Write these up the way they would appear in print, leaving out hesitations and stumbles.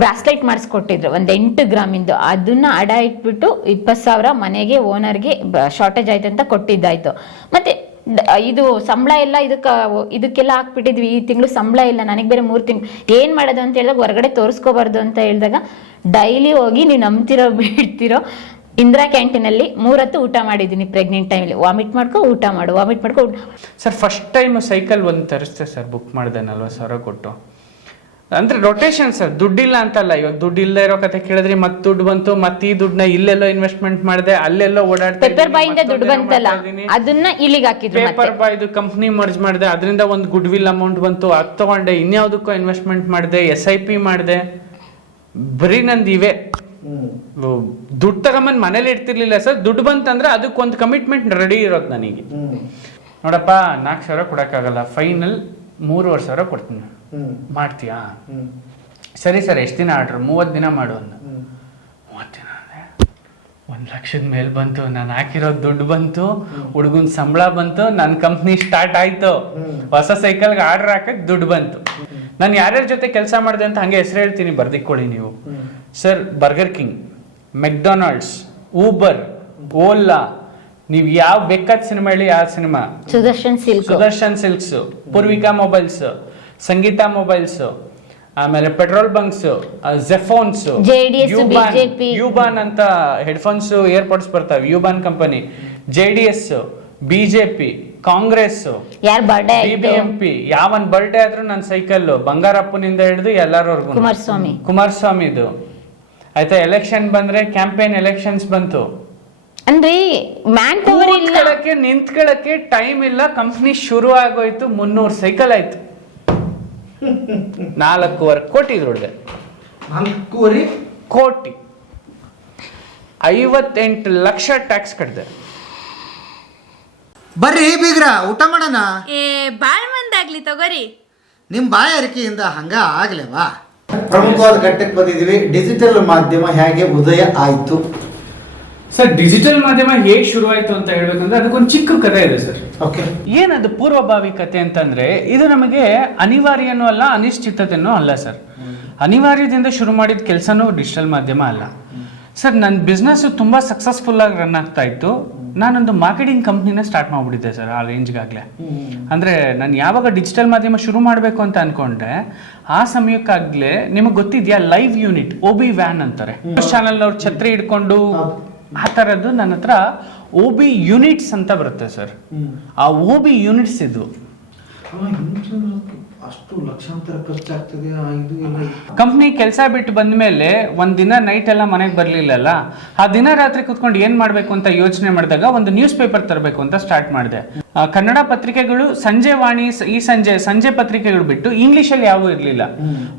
Bracelet ಮಾಡಿಸ್ಕೊಟ್ಟಿದ್ರು ಒಂದು 8 ಗ್ರಾಮಿಂದು. ಅದನ್ನ ಅಡ ಇಟ್ಬಿಟ್ಟು 20,000 ಮನೆಗೆ ಓನರ್ಗೆ ಶಾರ್ಟೇಜ್ ಆಯ್ತು ಅಂತ ಕೊಟ್ಟಿದ್ದಾಯ್ತು. ಮತ್ತೆ ಇದು ಸಂಬಳ ಎಲ್ಲ ಇದಕ್ಕೆಲ್ಲ ಹಾಕ್ಬಿಟ್ಟಿದ್ವಿ. ಈ ತಿಂಗಳು ಸಂಬಳ ಇಲ್ಲ, ನನಗೆ ಬೇರೆ 3 ತಿಂಗಳು ಏನ್ ಮಾಡೋದು ಅಂತ ಹೇಳಿದಾಗ ಹೊರಗಡೆ ತೋರಿಸ್ಕೋಬಾರ್ದು ಅಂತ ಹೇಳಿದಾಗ ಡೈಲಿ ಹೋಗಿ ನೀವು ನಂಬ್ತಿರೋ ಬಿಡ್ತಿರೋ ಇಂದಿರಾ ಕ್ಯಾಂಟೀನಲ್ಲಿ 3 ಹೊತ್ತು ಊಟ ಮಾಡಿದ್ದೀನಿ ಪ್ರೆಗ್ನೆಂಟ್ ಟೈಮಲ್ಲಿ. ವಾಮಿಟ್ ಮಾಡ್ಕೊ ಊಟ ಮಾಡು, ವಾಮಿಟ್ ಮಾಡ್ಕೊ ಊಟ. ಸರ್ ಫಸ್ಟ್ ಟೈಮ್ ಸೈಕಲ್ ಒಂದು ತರಿಸ್ತೆ ಸರ್, ಬುಕ್ ಮಾಡಿದೆ 40,000 ಕೊಟ್ಟು. ಅಂದ್ರೆ ರೊಟೇಷನ್ ಸರ್, ದುಡ್ಡಿಲ್ಲ ಅಂತಲ್ಲ. ಇವಾಗ ದುಡ್ಡು ಇಲ್ಲದೆ ಇರೋ ಕತೆ ಕೇಳಿದ್ರಿ, ಮತ್ತೆ ದುಡ್ಡು ಬಂತು, ಮತ್ತೆ ಈ ದುಡ್ಡನ್ನ ಇಲ್ಲೆಲ್ಲೋ ಇನ್ವೆಸ್ಟ್ಮೆಂಟ್ ಮಾಡಿದೆ, ಅಲ್ಲೆಲ್ಲೋ ಓಡಾಡ್ತಾ ಪೇಪರ್ ಬಾಯಿಂದ ದುಡ್ಡು ಬಂತಲ್ಲ, ಅದನ್ನ ಇಲ್ಲಿಗೆ ಹಾಕಿದ್ರು. ಪೇಪರ್ ಬಾಯ್ದು ಕಂಪ್ನಿ ಮರ್ಜ್ ಮಾಡಿದೆ, ಅದರಿಂದ ಒಂದು ಗುಡ್ ವಿಲ್ ಅಮೌಂಟ್ ಬಂತು, ಅದು ತಗೊಂಡೆ, ಇನ್ಯಾವುದಕ್ಕೂ ಇನ್ವೆಸ್ಟ್ಮೆಂಟ್ ಮಾಡಿದೆ, SIP ಮಾಡಿದೆ. ಬರೀ ನಂದು ಇವೆ ದುಡ್ಡು ತಗೊಂಬಂದ್ ಮನೇಲಿ ಇಡ್ತಿರ್ಲಿಲ್ಲ ಸರ್. ದುಡ್ಡು ಬಂತಂದ್ರೆ ಅದಕ್ಕೊಂದು ಕಮಿಟ್ಮೆಂಟ್ ರೆಡಿ ಇರೋದು ನನಗೆ. ನೋಡಪ್ಪ 4,000 ಕೊಡಕ್ಕಾಗಲ್ಲ, ಫೈನಲ್ 3,500 ಕೊಡ್ತೀನಿ, ಮಾಡ್ತೀಯಾ? ಸರಿ ಸರ್, ಎಷ್ಟು ದಿನ ಆರ್ಡ್ರು? 30 ದಿನ ಮಾಡು ಅಂದ. 30 ದಿನ ಅಂದರೆ 1,00,000 ಮೇಲೆ ಬಂತು, ನಾನು ಹಾಕಿರೋ ದುಡ್ಡು ಬಂತು, ಹುಡುಗನ ಸಂಬಳ ಬಂತು, ನನ್ನ ಕಂಪ್ನಿ ಸ್ಟಾರ್ಟ್ ಆಯ್ತು, ಹೊಸ ಸೈಕಲ್ಗೆ ಆರ್ಡರ್ ಹಾಕಕ್ಕೆ ದುಡ್ಡು ಬಂತು. ನಾನು ಯಾರ್ಯಾರ ಜೊತೆ ಕೆಲಸ ಮಾಡಿದೆ ಅಂತ ಹಂಗೆ ಹೆಸರು ಹೇಳ್ತೀನಿ, ಬರ್ದಿಕ್ಕೊಳ್ಳಿ ನೀವು. Sir, burger king, McDonald's, Uber, Ola, ನೀವು ಯಾವ ಬೇಕಾದ ಸಿನಿಮಾ ಹೇಳಿ, ಯಾವ cinema? Sudarshan silks, Poorvika mobiles, Sangeetha mobiles, ಆಮೇಲೆ ಪೆಟ್ರೋಲ್ ಬಂಕ್ಸ್, ಜೆಫೋನ್ಸ್, ಯೂಬಾನ್ ಅಂತ ಹೆಡ್ಫೋನ್ಸ್ ಏರ್ಪೋರ್ಟ್ಸ್ ಬರ್ತಾವೆ, Ubon company, JDS, BJP, Congress, BBMP. ಯಾವನ್ ಬರ್ಡೇ ಆದ್ರೂ ನನ್ನ ಸೈಕಲ್ ಬಂಗಾರಪ್ಪನಿಂದ ಹಿಡಿದು ಎಲ್ಲರವರೆಗೂ. ಕುಮಾರಸ್ವಾಮಿದು ಆಯ್ತಾ. ಎಲೆಕ್ಷನ್ ಬಂದ್ರೆ ಕ್ಯಾಂಪೇನ್ ಎಲೆಕ್ಷನ್ಸ್ ಬಂತು ಅಂದ್ರೆ ನಿಂತ್ಕೊಳ್ಳಕ್ಕೆ ಟೈಮ್ ಇಲ್ಲ. ಕಂಪ್ನಿ ಶುರು ಆಗೋಯ್ತು, 300 ಸೈಕಲ್ ಆಯ್ತು, 4.25 ಕೋಟಿ ದುಡ್ದೆ. 4.25 ಕೋಟಿ, 58 ಲಕ್ಷ ಟ್ಯಾಕ್ಸ್ ಕಟ್ಟಿದೆ. ಬರ್ರಿ ಬೀಗ್ರ, ಊಟ ಮಾಡೋಣ. ಬಾಳ್ ಮಂದಾಗ್ಲಿ ತಗೋರಿ. ನಿಮ್ ಬಾಯಾರಿಕೆಯಿಂದ ಹಂಗ ಆಗ್ಲೇವಾ? ಪ್ರಮುಖವಾದ ಘಟ್ಟಕ್ಕೆ ಬಂದಿದ್ದೀವಿ. ಡಿಜಿಟಲ್ ಮಾಧ್ಯಮ ಹೇಗೆ ಉದಯ ಆಯ್ತು? ಸರ್, ಡಿಜಿಟಲ್ ಮಾಧ್ಯಮ ಹೇಗೆ ಶುರುವಾಯ್ತು ಅಂತ ಹೇಳ್ಬೇಕಂದ್ರೆ ಅದಕ್ಕೊಂದು ಚಿಕ್ಕ ಕಥೆ ಇದೆ ಸರ್. ಓಕೆ. ಏನದು ಪೂರ್ವಭಾವಿ ಕಥೆ ಅಂತಂದ್ರೆ, ಇದು ನಮಗೆ ಅನಿವಾರ್ಯನೂ ಅಲ್ಲ, ಅನಿಶ್ಚಿತತೆನೂ ಅಲ್ಲ ಸರ್. ಅನಿವಾರ್ಯದಿಂದ ಶುರು ಮಾಡಿದ ಕೆಲಸನೂ ಡಿಜಿಟಲ್ ಮಾಧ್ಯಮ ಅಲ್ಲ ಸರ್. ನನ್ನ ಬಿಸ್ನೆಸ್ ತುಂಬಾ ಸಕ್ಸಸ್ಫುಲ್ ಆಗಿ ರನ್ ಆಗ್ತಾ ಇತ್ತು. ನಾನೊಂದು ಮಾರ್ಕೆಟಿಂಗ್ ಕಂಪ್ನಿನ ಸ್ಟಾರ್ಟ್ ಮಾಡ್ಬಿಟ್ಟಿದ್ದೆ ಸರ್, ಆ ರೇಂಜ್ಗಾಗಲೇ. ಅಂದರೆ ನಾನು ಯಾವಾಗ ಡಿಜಿಟಲ್ ಮಾಧ್ಯಮ ಶುರು ಮಾಡಬೇಕು ಅಂತ ಅನ್ಕೊಂಡೆ, ಆ ಸಮಯಕ್ಕಾಗಲೇ ನಿಮಗೆ ಗೊತ್ತಿದೆಯಾ, ಲೈವ್ ಯೂನಿಟ್, OB ವ್ಯಾನ್ ಅಂತಾರೆ, ಚಾನಲ್ ಅವ್ರು ಛತ್ರಿ ಹಿಡ್ಕೊಂಡು ಆ ಥರದ್ದು ನನ್ನ ಹತ್ರ OB ಯೂನಿಟ್ಸ್ ಅಂತ ಬರುತ್ತೆ ಸರ್. ಆ OB ಯೂನಿಟ್ಸ್ ಇದು ಅಷ್ಟು ಲಕ್ಷಾಂತರ ಖರ್ಚಾಗ್ತದೆ. ಕಂಪ್ನಿ ಕೆಲಸ ಬಿಟ್ಟು ಬಂದ ಮೇಲೆ ಒಂದಿನ ನೈಟ್ ಎಲ್ಲ ಮನೆಗೆ ಬರ್ಲಿಲ್ಲಲ್ಲ, ಆ ದಿನ ರಾತ್ರಿ ಕುತ್ಕೊಂಡು ಏನ್ ಮಾಡ್ಬೇಕು ಅಂತ ಯೋಚನೆ ಮಾಡಿದಾಗ ಒಂದು ನ್ಯೂಸ್ ಪೇಪರ್ ತರಬೇಕು ಅಂತ ಸ್ಟಾರ್ಟ್ ಮಾಡಿದೆ. ಕನ್ನಡ ಪತ್ರಿಕೆಗಳು, ಸಂಜೆ ವಾಣಿ, ಈ ಸಂಜೆ ಪತ್ರಿಕೆಗಳು ಬಿಟ್ಟು ಇಂಗ್ಲಿಷಲ್ಲಿ ಯಾವೂ ಇರಲಿಲ್ಲ.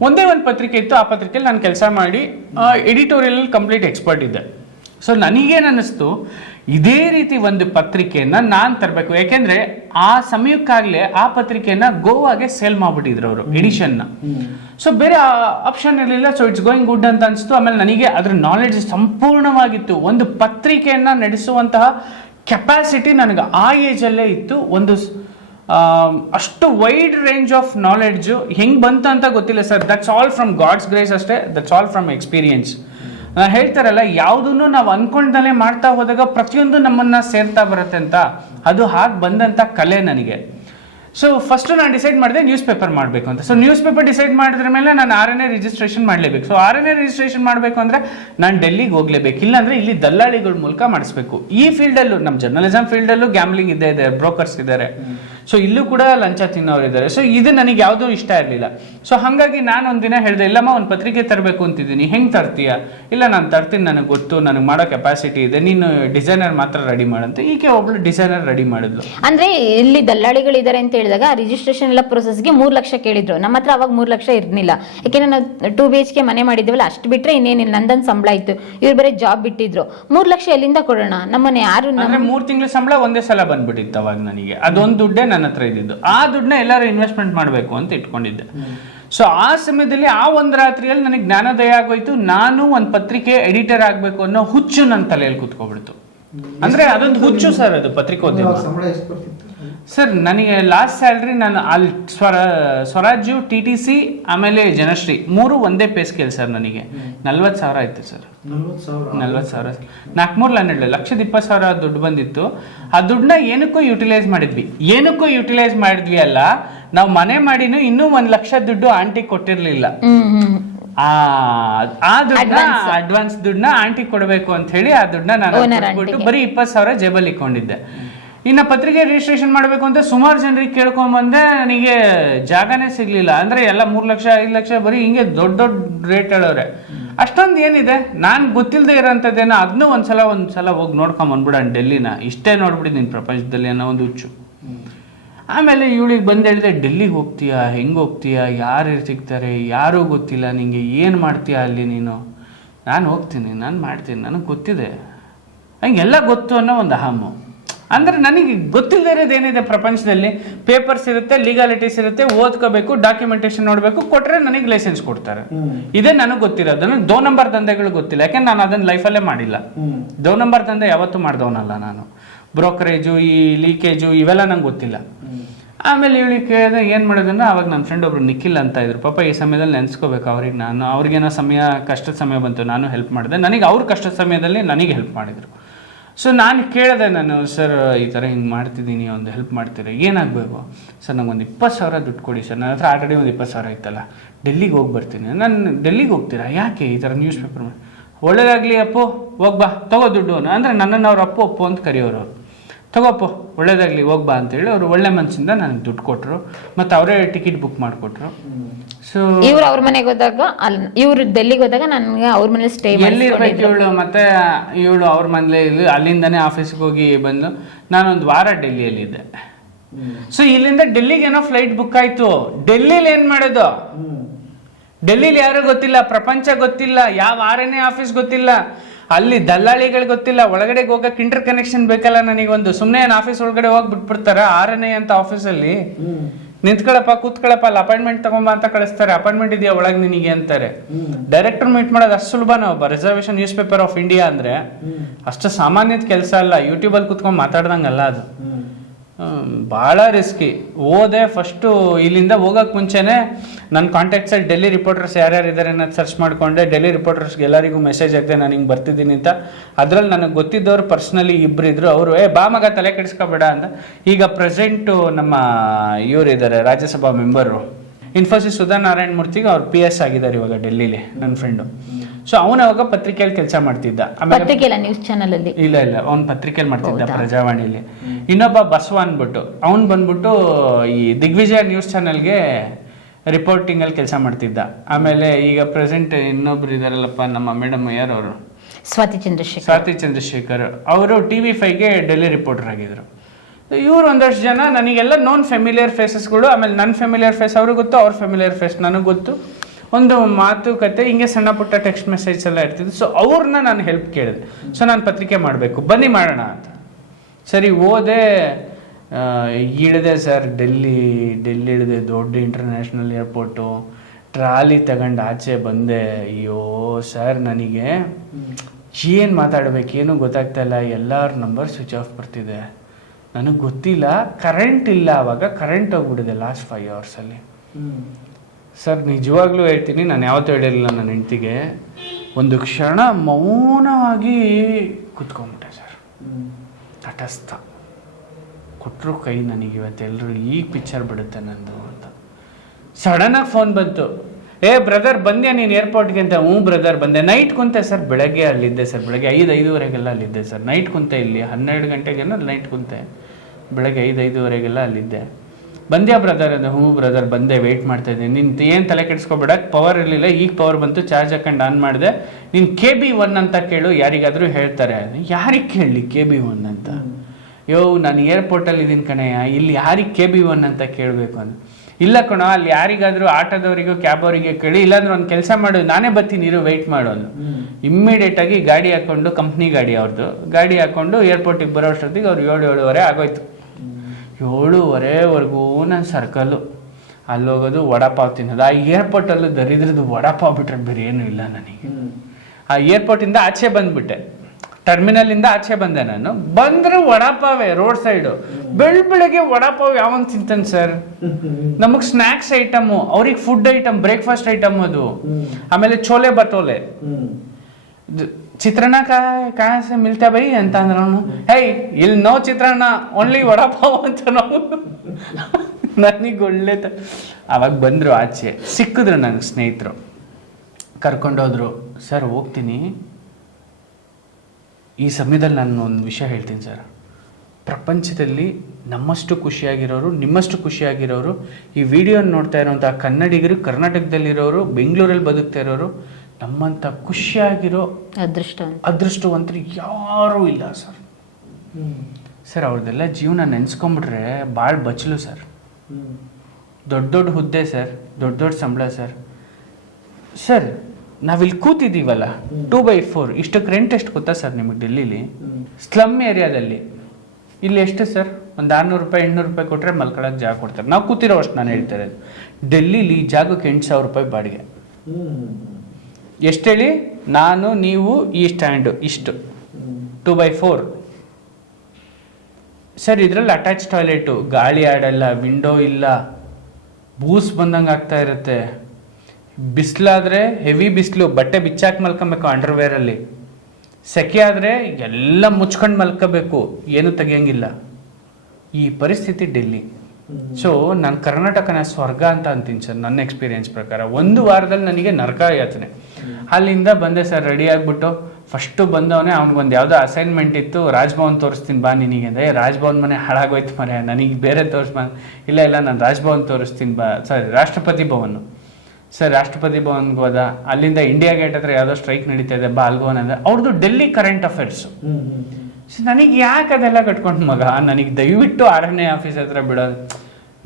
ಒಂದೇ ಒಂದು ಪತ್ರಿಕೆ ಇತ್ತು, ಆ ಪತ್ರಿಕೆಯಲ್ಲಿ ನಾನು ಕೆಲಸ ಮಾಡಿ ಎಡಿಟೋರಿಯಲ್ ಕಂಪ್ಲೀಟ್ ಎಕ್ಸ್ಪರ್ಟ್ ಇದ್ದೆ. ಸೊ ನನಗೇನು ಅನ್ನಿಸ್ತು, ಇದೇ ರೀತಿ ಒಂದು ಪತ್ರಿಕೆಯನ್ನ ನಾನು ತರಬೇಕು. ಯಾಕೆಂದ್ರೆ ಆ ಸಮಯಕ್ಕಾಗಲೇ ಆ ಪತ್ರಿಕೆಯನ್ನ ಗೋವಾಗೆ ಸೇಲ್ ಮಾಡ್ಬಿಟ್ಟಿದ್ರು ಅವರು, ಎಡಿಷನ್ನ. ಸೊ ಬೇರೆ ಆಪ್ಷನ್ ಇರಲಿಲ್ಲ. ಸೊ ಇಟ್ಸ್ ಗೋಯಿಂಗ್ ಗುಡ್ ಅಂತ ಅನಿಸ್ತು. ಆಮೇಲೆ ನನಗೆ ಅದ್ರ ನಾಲೆಡ್ಜ್ ಸಂಪೂರ್ಣವಾಗಿತ್ತು. ಒಂದು ಪತ್ರಿಕೆಯನ್ನ ನಡೆಸುವಂತಹ ಕೆಪಾಸಿಟಿ ನನಗೆ ಆ ಏಜಲ್ಲೇ ಇತ್ತು. ಒಂದು ಅಷ್ಟು ವೈಡ್ ರೇಂಜ್ ಆಫ್ ನಾಲೆಡ್ಜು ಹೆಂಗೆ ಬಂತು ಅಂತ ಗೊತ್ತಿಲ್ಲ sir. That's all from God's grace ಅಷ್ಟೇ. That's all from experience. ಹೇಳ್ತಾರಲ್ಲ, ಯಾವುದನ್ನು ನಾವು ಅನ್ಕೊಂಡಲ್ಲೇ ಮಾಡ್ತಾ ಹೋದಾಗ ಪ್ರತಿಯೊಂದು ನಮ್ಮನ್ನ ಸೇರ್ತಾ ಬರುತ್ತೆ ಅಂತ, ಅದು ಹಾಗೆ ಬಂದಂಥ ಕಲೆ ನನಗೆ. ಸೊ ಫಸ್ಟ್ ನಾನು ಡಿಸೈಡ್ ಮಾಡಿದೆ ನ್ಯೂಸ್ ಪೇಪರ್ ಮಾಡಬೇಕು ಅಂತ. ಸೊ ನ್ಯೂಸ್ ಪೇಪರ್ ಡಿಸೈಡ್ ಮಾಡಿದ್ರ ಮೇಲೆ ನಾನು RNA ರಿಜಿಸ್ಟ್ರೇಷನ್ ಮಾಡಲೇಬೇಕು. ಸೊ RNA ರಿಜಿಸ್ಟ್ರೇಷನ್ ಮಾಡಬೇಕು ಅಂದರೆ ನಾನು ಡೆಲ್ಲಿಗೆ ಹೋಗ್ಲೇಬೇಕು, ಇಲ್ಲಾಂದರೆ ಇಲ್ಲಿ ದಲ್ಲಾಳಿಗಳ ಮೂಲಕ ಮಾಡಿಸ್ಬೇಕು. ಈ ಫೀಲ್ಡಲ್ಲೂ, ನಮ್ಮ ಜರ್ನಲಿಸಮ್ ಫೀಲ್ಡಲ್ಲೂ ಗ್ಯಾಮ್ಲಿಂಗ್ ಇದೆ, ಬ್ರೋಕರ್ಸ್ ಇದ್ದಾರೆ. ಸೊ ಇಲ್ಲೂ ಕೂಡ ಲಂಚ ತಿನ್ನೋರು ಇದ್ದಾರೆ. ಸೊ ಇದು ನನಗೆ ಯಾವುದೂ ಇಷ್ಟ ಇರಲಿಲ್ಲ. ಸೊ ಹಾಗಾಗಿ ನಾನು ಒಂದಿನ ಹೇಳಿದೆ, ಇಲ್ಲಮ್ಮ ಒಂದು ಪತ್ರಿಕೆ ತರಬೇಕು ಅಂತಿದ್ದೀನಿ, ಹೆಂಗೆ ತರ್ತೀಯ? ಇಲ್ಲ ನಾನು ತರ್ತೀನಿ, ನನಗೆ ಗೊತ್ತು, ನನಗೆ ಮಾಡೋ ಕೆಪಾಸಿಟಿ ಇದೆ, ನೀನು ಡಿಸೈನರ್ ಮಾತ್ರ ರೆಡಿ ಮಾಡಂತೆ. ಈಕೆ ಒಬ್ಳು ಡಿಸೈನರ್ ರೆಡಿ ಮಾಡಿದ್ಲು. ಅಂದ್ರೆ ಇಲ್ಲಿ ದಲ್ಲಾಳಿಗಳಿದ್ದಾರೆ ಅಂತ ಹೇಳಿದಾಗ ರಿಜಿಸ್ಟ್ರೇಷನ್ ಎಲ್ಲ ಪ್ರೊಸೆಸ್ಗೆ 3 ಲಕ್ಷ ಕೇಳಿದ್ರು. ನಮ್ಮ ಹತ್ರ ಅವಾಗ 3 ಲಕ್ಷ ಇರ್ಲಿಲ್ಲ. ಯಾಕೆಂದ್ರೆ ನಾವು 2 BHK ಮನೆ ಮಾಡಿದ್ವಲ್ಲ, ಅಷ್ಟು ಬಿಟ್ರೆ ಇನ್ನೇನಿಲ್ಲ. ನಂದನ್ ಸಂಬಳ ಇತ್ತು, ಇವ್ರು ಬೇರೆ ಜಾಬ್ ಬಿಟ್ಟಿದ್ರು. 3 ಲಕ್ಷ ಎಲ್ಲಿಂದ ಕೊಡೋಣ? ನಮ್ಮನೆ ಯಾರು 3 ತಿಂಗಳ ಸಂಬಳ ಒಂದೇ ಸಲ ಬಂದ್ಬಿಟ್ಟಿತ್ತು ಅವಾಗ ನನಗೆ. ಅದೊಂದು ದುಡ್ಡೇ ನನ್ನ ಹತ್ರ ಇದ್ದಿದ್ದು. ಆ ದುಡ್ಡನ್ನ ಎಲ್ಲರೂ ಇನ್ವೆಸ್ಟ್ಮೆಂಟ್ ಮಾಡಬೇಕು ಅಂತ ಇಟ್ಕೊಂಡಿದ್ದೆ. ಸೊ ಆ ಸಮಯದಲ್ಲಿ ಆ ಒಂದು ರಾತ್ರಿಯಲ್ಲಿ ನನಗೆ ಜ್ಞಾನೋದಯ ಆಗೋಯ್ತು. ನಾನು ಒಂದು ಪತ್ರಿಕೆ ಎಡಿಟರ್ ಆಗಬೇಕು ಅನ್ನೋ ಹುಚ್ಚು ನನ್ನ ತಲೆಯಲ್ಲಿ ಕೂತ್ಕೊಬಿಡ್ತು. ಅಂದ್ರೆ ಅದೊಂದು ಹುಚ್ಚು ಸರ್, ಅದು ಪತ್ರಿಕೋದ್ಯಮ. ಸರ್ ನನಗೆ ಲಾಸ್ಟ್ ಸ್ಯಾಲ್ರಿ ನಾನು ಅಲ್ಲಿ ಸ್ವರಾಜ್ಯು TTC ಆಮೇಲೆ ಜನಶ್ರೀ 3 ಒಂದೇ ಪೇ ಸ್ಕೇಲ್ ಸರ್. ನನಗೆ 40,000 ಆಯ್ತು ಸರ್. 40,000 4-3 1,20,000 ದುಡ್ಡು ಬಂದಿತ್ತು. ಆ ದುಡ್ಡನ್ನ ಏನಕ್ಕೂ ಯುಟಿಲೈಸ್ ಮಾಡಿದ್ವಿ ಅಲ್ಲ, ನಾವು ಮನೆ ಮಾಡಿನೂ ಇನ್ನೂ 1 ಲಕ್ಷ ದುಡ್ಡು ಆಂಟಿ ಕೊಟ್ಟಿರ್ಲಿಲ್ಲ. ಆ ದುಡ್ಡನ್ನ ಅಡ್ವಾನ್ಸ್ ದುಡ್ಡನ್ನ ಆಂಟಿ ಕೊಡಬೇಕು ಅಂತ ಹೇಳಿ ಆ ದುಡ್ಡನ್ನ ನಾನು ಕೊಟ್ಬಿಟ್ಟು ಬರೀ 20,000 ಜೇಬಲ್ಲಿ ಇಟ್ಕೊಂಡಿದ್ದೆ. ಇನ್ನು ಪತ್ರಿಕೆ ರಿಜಿಸ್ಟ್ರೇಷನ್ ಮಾಡಬೇಕು ಅಂತ ಸುಮಾರು ಜನರಿಗೆ ಕೇಳ್ಕೊಂಬಂದೆ, ನನಗೆ ಜಾಗನೇ ಸಿಗ್ಲಿಲ್ಲ. ಅಂದ್ರೆ ಎಲ್ಲ 3 ಲಕ್ಷ 5 ಲಕ್ಷ ಬರೀ ಹಿಂಗೆ ದೊಡ್ಡ ರೇಟ್ ಹೇಳೋರೆ. ಅಷ್ಟೊಂದು ಏನಿದೆ, ನಾನು ಗೊತ್ತಿಲ್ಲದೆ ಇರೋಂಥದ್ದೇನೋ ಅದನ್ನೂ ಒಂದ್ಸಲ ಹೋಗಿ ನೋಡ್ಕೊಂಬಂದ್ಬಿಡೋಣ ಡೆಲ್ಲಿನ, ಇಷ್ಟೇ ನೋಡ್ಬಿಟ್ಟಿದ್ದೀನಿ ಪ್ರಪಂಚದಲ್ಲಿ ಅನ್ನೋ ಒಂದು ಹುಚ್ಚು. ಆಮೇಲೆ ಇವಳಿಗೆ ಬಂದು ಹೇಳಿದೆ, ಡೆಲ್ಲಿಗೆ ಹೋಗ್ತೀಯಾ, ಹೆಂಗೆ ಹೋಗ್ತೀಯಾ, ಯಾರು ಸಿಗ್ತಾರೆ, ಯಾರೂ ಗೊತ್ತಿಲ್ಲ ನಿಂಗೆ, ಏನು ಮಾಡ್ತೀಯಾ ಅಲ್ಲಿ ನೀನು? ನಾನು ಹೋಗ್ತೀನಿ, ನಾನು ಮಾಡ್ತೀನಿ, ನನಗೆ ಗೊತ್ತಿದೆ, ಹಂಗೆಲ್ಲ ಗೊತ್ತು ಅನ್ನೋ ಒಂದು ಅಹಮ್ಮು. ಅಂದರೆ ನನಗೆ ಗೊತ್ತಿಲ್ಲದೆ ಇರೋದೇನಿದೆ ಪ್ರಪಂಚದಲ್ಲಿ, ಪೇಪರ್ಸ್ ಇರುತ್ತೆ, ಲೀಗಾಲಿಟೀಸ್ ಇರುತ್ತೆ, ಓದ್ಕೋಬೇಕು, ಡಾಕ್ಯುಮೆಂಟೇಶನ್ ನೋಡಬೇಕು, ಕೊಟ್ಟರೆ ನನಗೆ ಲೈಸೆನ್ಸ್ ಕೊಡ್ತಾರೆ. ಇದೇ ನನಗೆ ಗೊತ್ತಿರೋದು. ನನಗೆ 2 ನಂಬರ್ ದಂಧೆಗಳು ಗೊತ್ತಿಲ್ಲ, ಯಾಕೆಂದ್ರೆ ನಾನು ಅದನ್ನು ಲೈಫಲ್ಲೇ ಮಾಡಿಲ್ಲ. 2 ನಂಬರ್ ದಂಧೆ ಯಾವತ್ತೂ ಮಾಡ್ದವನಲ್ಲ ನಾನು. ಬ್ರೋಕರೇಜು, ಈ ಲೀಕೇಜು ಇವೆಲ್ಲ ನಂಗೆ ಗೊತ್ತಿಲ್ಲ. ಆಮೇಲೆ ಇವಳಿಗೆ ಕೇಳಿದ್ರೆ ಏನು ಮಾಡೋದನ್ನ, ಅವಾಗ ನನ್ನ ಫ್ರೆಂಡ್ ಒಬ್ರು ನಿಖಿಲ್ ಅಂತ ಇದ್ರು. ಪಾಪ ಈ ಸಮಯದಲ್ಲಿ ನೆನೆಸ್ಕೋಬೇಕು ಅವ್ರಿಗೆ. ಅವ್ರಿಗೇನೋ ಕಷ್ಟದ ಸಮಯ ಬಂತು, ನಾನು ಹೆಲ್ಪ್ ಮಾಡಿದೆ. ನನಗೆ ಅವ್ರ ಕಷ್ಟದ ಸಮಯದಲ್ಲಿ ನನಗೆ ಹೆಲ್ಪ್ ಮಾಡಿದರು. ಸೊ ನಾನು ಕೇಳಿದೆ, ಸರ್ ಈ ಥರ ಹಿಂಗೆ ಮಾಡ್ತಿದ್ದೀನಿ, ಒಂದು ಹೆಲ್ಪ್ ಮಾಡ್ತೀರಾ, ಏನಾಗಬೇಕು ಸರ್? ನಂಗೊಂದು 20,000 ದುಡ್ಡು ಕೊಡಿ ಸರ್, ನನ್ನ ಹತ್ರ ಆಲ್ರೆಡಿ ಒಂದು 20,000 ಇತ್ತಲ್ಲ, ಡೆಲ್ಲಿಗೆ ಹೋಗಿ ಬರ್ತೀನಿ. ನಾನು ಡೆಲ್ಲಿಗೆ ಹೋಗ್ತೀರಾ, ಯಾಕೆ ಈ ಥರ ನ್ಯೂಸ್ ಪೇಪರ್ ಮಾಡಿ? ಒಳ್ಳೇದಾಗಲಿ ಅಪ್ಪು, ಹೋಗ್ಬಾ, ತಗೋ ದುಡ್ಡು ಅಂದರೆ ನನ್ನನ್ನು ಅವ್ರು ಅಪ್ಪು ಅಂತ ಕರೆಯೋರು. ತಗೋಪ್ಪ, ಒಳ್ಳೇದಾಗಲಿ, ಹೋಗ್ಬಾ ಅಂತೇಳಿ ಅವರು ಒಳ್ಳೆ ಮನಸ್ಸಿಂದ ನನಗೆ ದುಡ್ಡು ಕೊಟ್ಟರು. ಮತ್ತು ಅವರೇ ಟಿಕೆಟ್ ಬುಕ್ ಮಾಡಿಕೊಟ್ರು. ಸೊ ಇವ್ರು ಅವ್ರ ಮನೆಗೆ ಹೋದಾಗ, ಇವ್ರು ಡೆಲ್ಲಿಗೆ ಹೋದಾಗ ನನಗೆ ಅವ್ರ ಮನೇಲಿ ಸ್ಟೇ ಎಲ್ಲಿರ್ಬೇಕು ಇವಳು, ಮತ್ತೆ ಇವಳು ಅವ್ರ ಮನೇಲಿ ಇಲ್ಲಿ, ಅಲ್ಲಿಂದನೇ ಆಫೀಸ್ಗೆ ಹೋಗಿ ಬಂದು ನಾನೊಂದು ವಾರ ಡೆಲ್ಲಿಯಲ್ಲಿದ್ದೆ. ಸೊ ಇಲ್ಲಿಂದ ಡೆಲ್ಲಿಗೆ ಏನೋ ಫ್ಲೈಟ್ ಬುಕ್ ಆಯ್ತು. ಡೆಲ್ಲಿಲಿ ಏನ್ ಮಾಡೋದು? ಡೆಲ್ಲಿಲಿ ಯಾರು ಗೊತ್ತಿಲ್ಲ, ಪ್ರಪಂಚ ಗೊತ್ತಿಲ್ಲ, ಯಾವ RNA ಆಫೀಸ್ ಗೊತ್ತಿಲ್ಲ, ಅಲ್ಲಿ ದಲ್ಲಾಳಿಗಳು ಗೊತ್ತಿಲ್ಲ, ಒಳಗಡೆ ಹೋಗಕ್ಕೆ ಇಂಟರ್ ಕನೆಕ್ಷನ್ ಬೇಕಲ್ಲ ನನಗೊಂದು. ಸುಮ್ಮನೆ ಏನು ಆಫೀಸ್ ಒಳಗಡೆ ಹೋಗಿ ಬಿಟ್ಬಿಡ್ತಾರ? RNA ಅಂತ ಆಫೀಸಲ್ಲಿ ನಿಂತ್ಕೊಳಪ್ಪ, ಕೂತ್ಕೊಳಪ್ಪ, ಅಲ್ಲಿ ಅಪಾಯಿಂಟ್ಮೆಂಟ್ ತಗೊಂಬ ಅಂತ ಕಳಿಸ್ತಾರೆ. ಅಪಾಯಿಂಟ್ಮೆಂಟ್ ಇದೆಯಾ ಒಳಗೆ ನಿನಗೆ ಅಂತಾರೆ. ಡೈರೆಕ್ಟರ್ ಮೀಟ್ ಮಾಡೋದು ಅಷ್ಟು ಸುಲಭನ? ಒಬ್ಬ reservation news paper of India ಅಂದ್ರೆ ಅಷ್ಟು ಸಾಮಾನ್ಯದ ಕೆಲಸ ಅಲ್ಲ, ಯೂಟ್ಯೂಬಲ್ಲಿ ಕೂತ್ಕೊಂಡು ಮಾತಾಡ್ದಂಗಲ್ಲ ಅದು. ಭಾಳ ರಿಸ್ಕಿ. ಓದೆ ಫಸ್ಟು ಇಲ್ಲಿಂದ ಹೋಗೋಕೆ ಮುಂಚೆನೆ ನನ್ನ ಕಾಂಟ್ಯಾಕ್ಟ್ಸಲ್ಲಿ ಡೆಲ್ಲಿ ರಿಪೋರ್ಟರ್ಸ್ ಯಾರ್ಯಾರು ಇದ್ದಾರೆ ಅನ್ನೋದು ಸರ್ಚ್ ಮಾಡಿಕೊಂಡೆ. ಡೆಲ್ಲಿ ರಿಪೋರ್ಟರ್ಸ್ಗೆ ಎಲ್ಲರಿಗೂ ಮೆಸೇಜ್ ಹಾಕಿದೆ, ನಾನು ಹಿಂಗೆ ಬರ್ತಿದ್ದೀನಿ ಅಂತ. ಅದರಲ್ಲಿ ನನಗೆ ಗೊತ್ತಿದ್ದವ್ರು ಪರ್ಸ್ನಲಿ 2 ಇದ್ರು. ಅವರು ಬಾ ಮಗ ತಲೆ ಕೆಡಿಸ್ಕೋಬೇಡ ಅಂತ. ಈಗ ಪ್ರೆಸೆಂಟು ನಮ್ಮ ಇವರಿದ್ದಾರೆ, ರಾಜ್ಯಸಭಾ ಮೆಂಬರು ಇನ್ಫೋಸಿಸ್ ಸುಧಾ ನಾರಾಯಣ ಮೂರ್ತಿಗೆ ಅವ್ರು PS ಆಗಿದ್ದಾರೆ ಇವಾಗ ಡೆಲ್ಲಿಲಿ, ನನ್ನ ಫ್ರೆಂಡು. ಸೊ ಅವನು ಅವಾಗ ಪತ್ರಿಕೆಯಲ್ಲಿ ಕೆಲಸ ಮಾಡ್ತಿದ್ದ. ನ್ಯೂಸ್ ಚಾನಲ್ ಅಲ್ಲಿ ಇಲ್ಲ ಅವ್ನು ಪತ್ರಿಕೆಯಲ್ಲಿ ಮಾಡ್ತಿದ್ದ, ಪ್ರಜಾವಾಣಿಲಿ. ಇನ್ನೊಬ್ಬ ಬಸವ ಅಂದ್ಬಿಟ್ಟು ಅವ್ನು ಬಂದ್ಬಿಟ್ಟು ಈ ದಿಗ್ವಿಜಯ ನ್ಯೂಸ್ ಚಾನಲ್ಗೆ ರಿಪೋರ್ಟಿಂಗ್ ಅಲ್ಲಿ ಕೆಲಸ ಮಾಡ್ತಿದ್ದ. ಆಮೇಲೆ ಈಗ ಪ್ರೆಸೆಂಟ್ ಇನ್ನೊಬ್ರು ಇದಾರಲ್ಲಪ್ಪ, ನಮ್ಮ ಮೇಡಮ್ ಯಾರವರು, ಸ್ವಾತಿ ಚಂದ್ರಶೇಖರ್, ಅವರು TV5ಗೆ ಡೆಲ್ಲಿ ರಿಪೋರ್ಟರ್ ಆಗಿದ್ರು. ಇವ್ರು ಒಂದಷ್ಟು ಜನ ನನಗೆಲ್ಲ ನೋನ್ ಫೆಮಿಲಿಯರ್ ಫೇಸಸ್ಗಳು. ಆಮೇಲೆ ನನ್ನ ಫೆಮಿಲಿಯರ್ ಫೇಸ್ ಅವ್ರಿಗೆ ಗೊತ್ತು, ಅವ್ರ ಫೆಮಿಲಿಯರ್ ಫೇಸ್ ನನಗೆ ಗೊತ್ತು. ಒಂದು ಮಾತುಕತೆ ಹಿಂಗೆ ಸಣ್ಣ ಪುಟ್ಟ ಟೆಕ್ಸ್ಟ್ ಮೆಸೇಜ್ ಎಲ್ಲ ಇರ್ತಿದ್ದು. ಸೊ ಅವ್ರನ್ನ ನಾನು ಹೆಲ್ಪ್ ಕೇಳಿದೆ. ಸೊ ನಾನು ಪತ್ರಿಕೆ ಮಾಡಬೇಕು, ಬನ್ನಿ ಮಾಡೋಣ ಅಂತ. ಸರಿ ಹೋದೆ, ಇಳಿದೆ ಸರ್, ಡೆಲ್ಲಿ ಇಳಿದೆ, ದೊಡ್ಡ ಇಂಟರ್ನ್ಯಾಷನಲ್ ಏರ್ಪೋರ್ಟು. ಟ್ರಾಲಿ ತಗೊಂಡು ಆಚೆ ಬಂದೆ. ಅಯ್ಯೋ ಸರ್, ನನಗೆ ಏನು ಮಾತಾಡಬೇಕು ಏನೂ ಗೊತ್ತಾಗ್ತಾ ಇಲ್ಲ. ಎಲ್ಲರ ನಂಬರ್ ಸ್ವಿಚ್ ಆಫ್ ಬರ್ತಿದೆ. ನನಗೆ ಗೊತ್ತಿಲ್ಲ, ಕರೆಂಟ್ ಇಲ್ಲ. ಆವಾಗ ಕರೆಂಟ್ ಹೋಗ್ಬಿಟ್ಟಿದೆ ಲಾಸ್ಟ್ 5 ಅವರ್ಸಲ್ಲಿ. ಸರ್ ನಿಜವಾಗ್ಲೂ ಹೇಳ್ತೀನಿ, ನಾನು ಯಾವತ್ತೂ ಹೇಳಿರಲಿಲ್ಲ ನನ್ನ ಹೆಂಡ್ತಿಗೆ. ಒಂದು ಕ್ಷಣ ಮೌನವಾಗಿ ಕುತ್ಕೊಂಡ್ಬಿಟ್ಟೆ ಸರ್, ತಟಸ್ಥ. ಕೊಟ್ಟರು ಕೈ ನನಗೆ ಇವತ್ತೆಲ್ಲರೂ, ಈಗ ಪಿಕ್ಚರ್ ಬಿಡುತ್ತೆ ನಂದು ಅಂತ. ಸಡನ್ನಾಗಿ ಫೋನ್ ಬಂತು, ಬ್ರದರ್ ಬಂದ್ಯಾ ನೀನು ಏರ್ಪೋರ್ಟ್ಗೆ ಅಂತ? ಬ್ರದರ್ ಬಂದೆ. ನೈಟ್ ಕುಂತೆ ಸರ್, ಬೆಳಗ್ಗೆ ಅಲ್ಲಿದ್ದೆ ಸರ್, ಬೆಳಗ್ಗೆ 5-5:30 ಅಲ್ಲಿದ್ದೆ ಸರ್. ನೈಟ್ ಕುಂತೆ ಇಲ್ಲಿ 12 ಗಂಟೆಗೇನೋ ನೈಟ್ ಕುಂತೆ, ಬೆಳಗ್ಗೆ 5-5:30 ಅಲ್ಲಿದ್ದೆ. ಬಂದ್ಯಾ ಬ್ರದರ್ ಅಂದರೆ? ಬ್ರದರ್ ಬಂದೆ, ವೆಯ್ಟ್ ಮಾಡ್ತಾ ಇದ್ದೀನಿ. ನಿನ್ನ ಏನು ತಲೆ ಕೆಡಿಸ್ಕೊಬೇಡ, ಪವರ್ ಇರಲಿಲ್ಲ, ಈಗ ಪವರ್ ಬಂತು, ಚಾರ್ಜ್ ಹಾಕೊಂಡು ಆನ್ ಮಾಡಿದೆ. ನೀನು KB1 ಅಂತ ಕೇಳು, ಯಾರಿಗಾದರೂ ಹೇಳ್ತಾರೆ. ಯಾರಿಗೆ ಕೇಳಲಿ KB1 ಅಂತ? ನಾನು ಏರ್ಪೋರ್ಟಲ್ಲಿ ಇದ್ದೀನಿ ಕಣಯ್ಯ, ಇಲ್ಲಿ ಯಾರಿಗೆ KB1 ಅಂತ ಕೇಳಬೇಕು ಅಂತ. ಇಲ್ಲ ಕಣೋ, ಅಲ್ಲಿ ಯಾರಿಗಾದರೂ ಆಟೋದವರಿಗೂ ಕ್ಯಾಬ್ ಅವರಿಗೆ ಕೇಳಿ, ಇಲ್ಲಾಂದ್ರೆ ಒಂದು ಕೆಲಸ ಮಾಡು, ನಾನೇ ಬರ್ತೀನಿ ಇರು, ವೆಯ್ಟ್ ಮಾಡೋದು. ಇಮ್ಮಿಡಿಯೇಟಾಗಿ ಗಾಡಿ ಹಾಕ್ಕೊಂಡು, ಕಂಪ್ನಿ ಗಾಡಿ ಅವ್ರದ್ದು, ಗಾಡಿ ಹಾಕ್ಕೊಂಡು ಏರ್ಪೋರ್ಟಿಗೆ ಬರೋ ಅಷ್ಟೊತ್ತಿಗೆ ಅವ್ರು 7-7:30 ಆಗೋಯ್ತು. 7:30ವರೆಗೂ ನನ್ನ ಸರ್ಕಲ್ಲು, ಅಲ್ಲೋಗೋದು, ವಡಾಪಾವ್ ತಿನ್ನೋದು. ಆ ಏರ್ಪೋರ್ಟಲ್ಲೂ ದರಿದ್ರದ್ದು ವಡಾಪಾವ್ ಬಿಟ್ರೆ ಬೇರೆ ಏನೂ ಇಲ್ಲ ನನಗೆ. ಆ ಏರ್ಪೋರ್ಟಿಂದ ಆಚೆ ಬಂದುಬಿಟ್ಟೆ. ಟರ್ಮಿನಲ್ ಇಂದ ಆಚೆ ಬಂದೆ ನಾನು. ಬಂದ್ರೆ ವಡಾಪಾವೆ ರೋಡ್ ಸೈಡು. ಬೆಳಗ್ಗೆ ವಡಾಪಾವ್ ಯಾವನ್ ತಿಂತಾನೆ ಸರ್? ನಮಗ್ ಸ್ನಾಕ್ಸ್ ಐಟಮು, ಅವ್ರಿಗೆ ಫುಡ್ ಐಟಮ್, ಬ್ರೇಕ್ಫಾಸ್ಟ್ ಐಟಮ್ ಅದು. ಆಮೇಲೆ ಚೋಲೆ ಬಟೋಲೆ, ಚಿತ್ರಾನ್ನ ಕಾ ಸೆ ಮಿಲ್ತಾ ಬೈ ಅಂತ ಅಂದ್ರೆ ಅವನು, ಹೇ ಇಲ್ಲಿ ನೋ ಚಿತ್ರಾನ್ನ, ಓನ್ಲಿ ವಡಾಪಾವ್ ಅಂತ ನಾವು. ನನಗೆ ಒಳ್ಳೆ ಅವಾಗ ಬಂದರು ಆಚೆ, ಸಿಕ್ಕಿದ್ರು ನನಗೆ ಸ್ನೇಹಿತರು, ಕರ್ಕೊಂಡೋದ್ರು. ಸರ್ ಹೋಗ್ತೀನಿ, ಈ ಸಮಯದಲ್ಲಿ ನಾನು ಒಂದು ವಿಷಯ ಹೇಳ್ತೀನಿ ಸರ್. ಪ್ರಪಂಚದಲ್ಲಿ ನಮ್ಮಷ್ಟು ಖುಷಿಯಾಗಿರೋರು, ನಿಮ್ಮಷ್ಟು ಖುಷಿಯಾಗಿರೋರು, ಈ ವಿಡಿಯೋನ ನೋಡ್ತಾ ಇರೋಂಥ ಕನ್ನಡಿಗರು, ಕರ್ನಾಟಕದಲ್ಲಿರೋರು, ಬೆಂಗಳೂರಲ್ಲಿ ಬದುಕ್ತಾ ಇರೋರು, ನಮ್ಮಂಥ ಖುಷಿಯಾಗಿರೋ ಅದೃಷ್ಟವಂತರು ಯಾರೂ ಇಲ್ಲ ಸರ್. ಸರ್ ಅವ್ರದ್ದೆಲ್ಲ ಜೀವನ ನೆನೆಸ್ಕೊಂಬಿಟ್ರೆ ಭಾಳ ಬಚ್ಚಲು ಸರ್. ದೊಡ್ಡ ದೊಡ್ಡ ಹುದ್ದೆ ಸರ್, ದೊಡ್ಡ ದೊಡ್ಡ ಸಂಬಳ ಸರ್. ಸರ್ ನಾವಿಲ್ಲಿ ಕೂತಿದ್ದೀವಲ್ಲ 2/4, ಇಷ್ಟಕ್ಕೆ ರೆಂಟ್ ಎಷ್ಟು ಗೊತ್ತಾ ಸರ್ ನಿಮಗೆ? ಡೆಲ್ಲಿಲಿ ಸ್ಲಮ್ ಏರಿಯಾದಲ್ಲಿ ಇಲ್ಲಿ ಎಷ್ಟು ಸರ್? ಒಂದು 600 ರೂಪಾಯಿ 800 ರೂಪಾಯಿ ಕೊಟ್ಟರೆ ಮಲ್ಕೊಳ್ಳೋಕೆ ಜಾಗ ಕೊಡ್ತಾರೆ. ನಾವು ಕೂತಿರೋ ಅಷ್ಟು ನಾನು ಹೇಳ್ತಾ ಇರೋದು. ಡೆಲ್ಲಿಲಿ ಜಾಗಕ್ಕೆ 8,000 ರೂಪಾಯಿ ಬಾಡಿಗೆ. ಎಷ್ಟು ಹೇಳಿ? ನಾನು, ನೀವು, ಈ ಸ್ಟ್ಯಾಂಡು ಇಷ್ಟು 2/4 ಸರ್. ಇದರಲ್ಲಿ ಅಟ್ಯಾಚ್ ಟಾಯ್ಲೆಟು, ಗಾಳಿ ಆಡಲ್ಲ, ವಿಂಡೋ ಇಲ್ಲ, ಬೂಸ್ ಬಂದಂಗೆ ಆಗ್ತಾ ಇರುತ್ತೆ. ಬಿಸಿಲಾದರೆ ಹೆವಿ ಬಿಸಿಲು, ಬಟ್ಟೆ ಬಿಚ್ಚಾಕಿ ಮಲ್ಕೊಬೇಕು ಅಂಡರ್ವೇರಲ್ಲಿ. ಸೆಕೆ ಆದರೆ ಎಲ್ಲ ಮುಚ್ಕೊಂಡು ಮಲ್ಕೋಬೇಕು, ಏನು ತೆಗಿಯಂಗಿಲ್ಲ. ಈ ಪರಿಸ್ಥಿತಿ ಡೆಲ್ಲಿ. ಸೊ ನಾನು ಕರ್ನಾಟಕನ ಸ್ವರ್ಗ ಅಂತ ಅಂತೀನಿ ಸರ್, ನನ್ನ ಎಕ್ಸ್ಪೀರಿಯನ್ಸ್ ಪ್ರಕಾರ. 1 ವಾರದಲ್ಲಿ ನನಗೆ ನರಕ ಯಾತನೆ. ಅಲ್ಲಿಂದ ಬಂದೆ ಸರ್, ರೆಡಿ ಆಗಿಬಿಟ್ಟು. ಫಸ್ಟು ಬಂದವನೇ ಅವ್ನಿಗೊಂದು ಯಾವುದೋ ಅಸೈನ್ಮೆಂಟ್ ಇತ್ತು, ರಾಜ್ಭವನ್ ತೋರಿಸ್ತೀನಿ ಬಾ ನಿನಗೆ ಅಂದರೆ. ರಾಜ್ಭವನ್ ಮನೆ ಹಾಳಾಗೋಯ್ತು ಮನೆ, ನನಗೆ ಬೇರೆ ತೋರಿಸ್ಬಾ. ಇಲ್ಲ ನಾನು ರಾಜ್ಭವನ್ ತೋರಿಸ್ತೀನಿ ಬಾ, ಸಾರಿ ರಾಷ್ಟ್ರಪತಿ ಭವನ್ ಸರ್. ರಾಷ್ಟ್ರಪತಿ ಭವನ್ಗೆ ಹೋದ. ಅಲ್ಲಿಂದ ಇಂಡಿಯಾ ಗೇಟ್ ಹತ್ರ ಯಾವುದೋ ಸ್ಟ್ರೈಕ್ ನಡೀತಾ ಇದೆ, ಬಾ ಅಲ್ಗೋನ್ ಅಂದರೆ. ಅವ್ರದ್ದು ಡೆಲ್ಲಿ ಕರೆಂಟ್ ಅಫೇರ್ಸು. ನನಗೆ ಯಾಕೆ ಅದೆಲ್ಲ ಕಟ್ಕೊಂಡು ಮಗ, ನನಗೆ ದಯವಿಟ್ಟು RNA ಆಫೀಸ್ ಹತ್ರ ಬಿಡೋದು.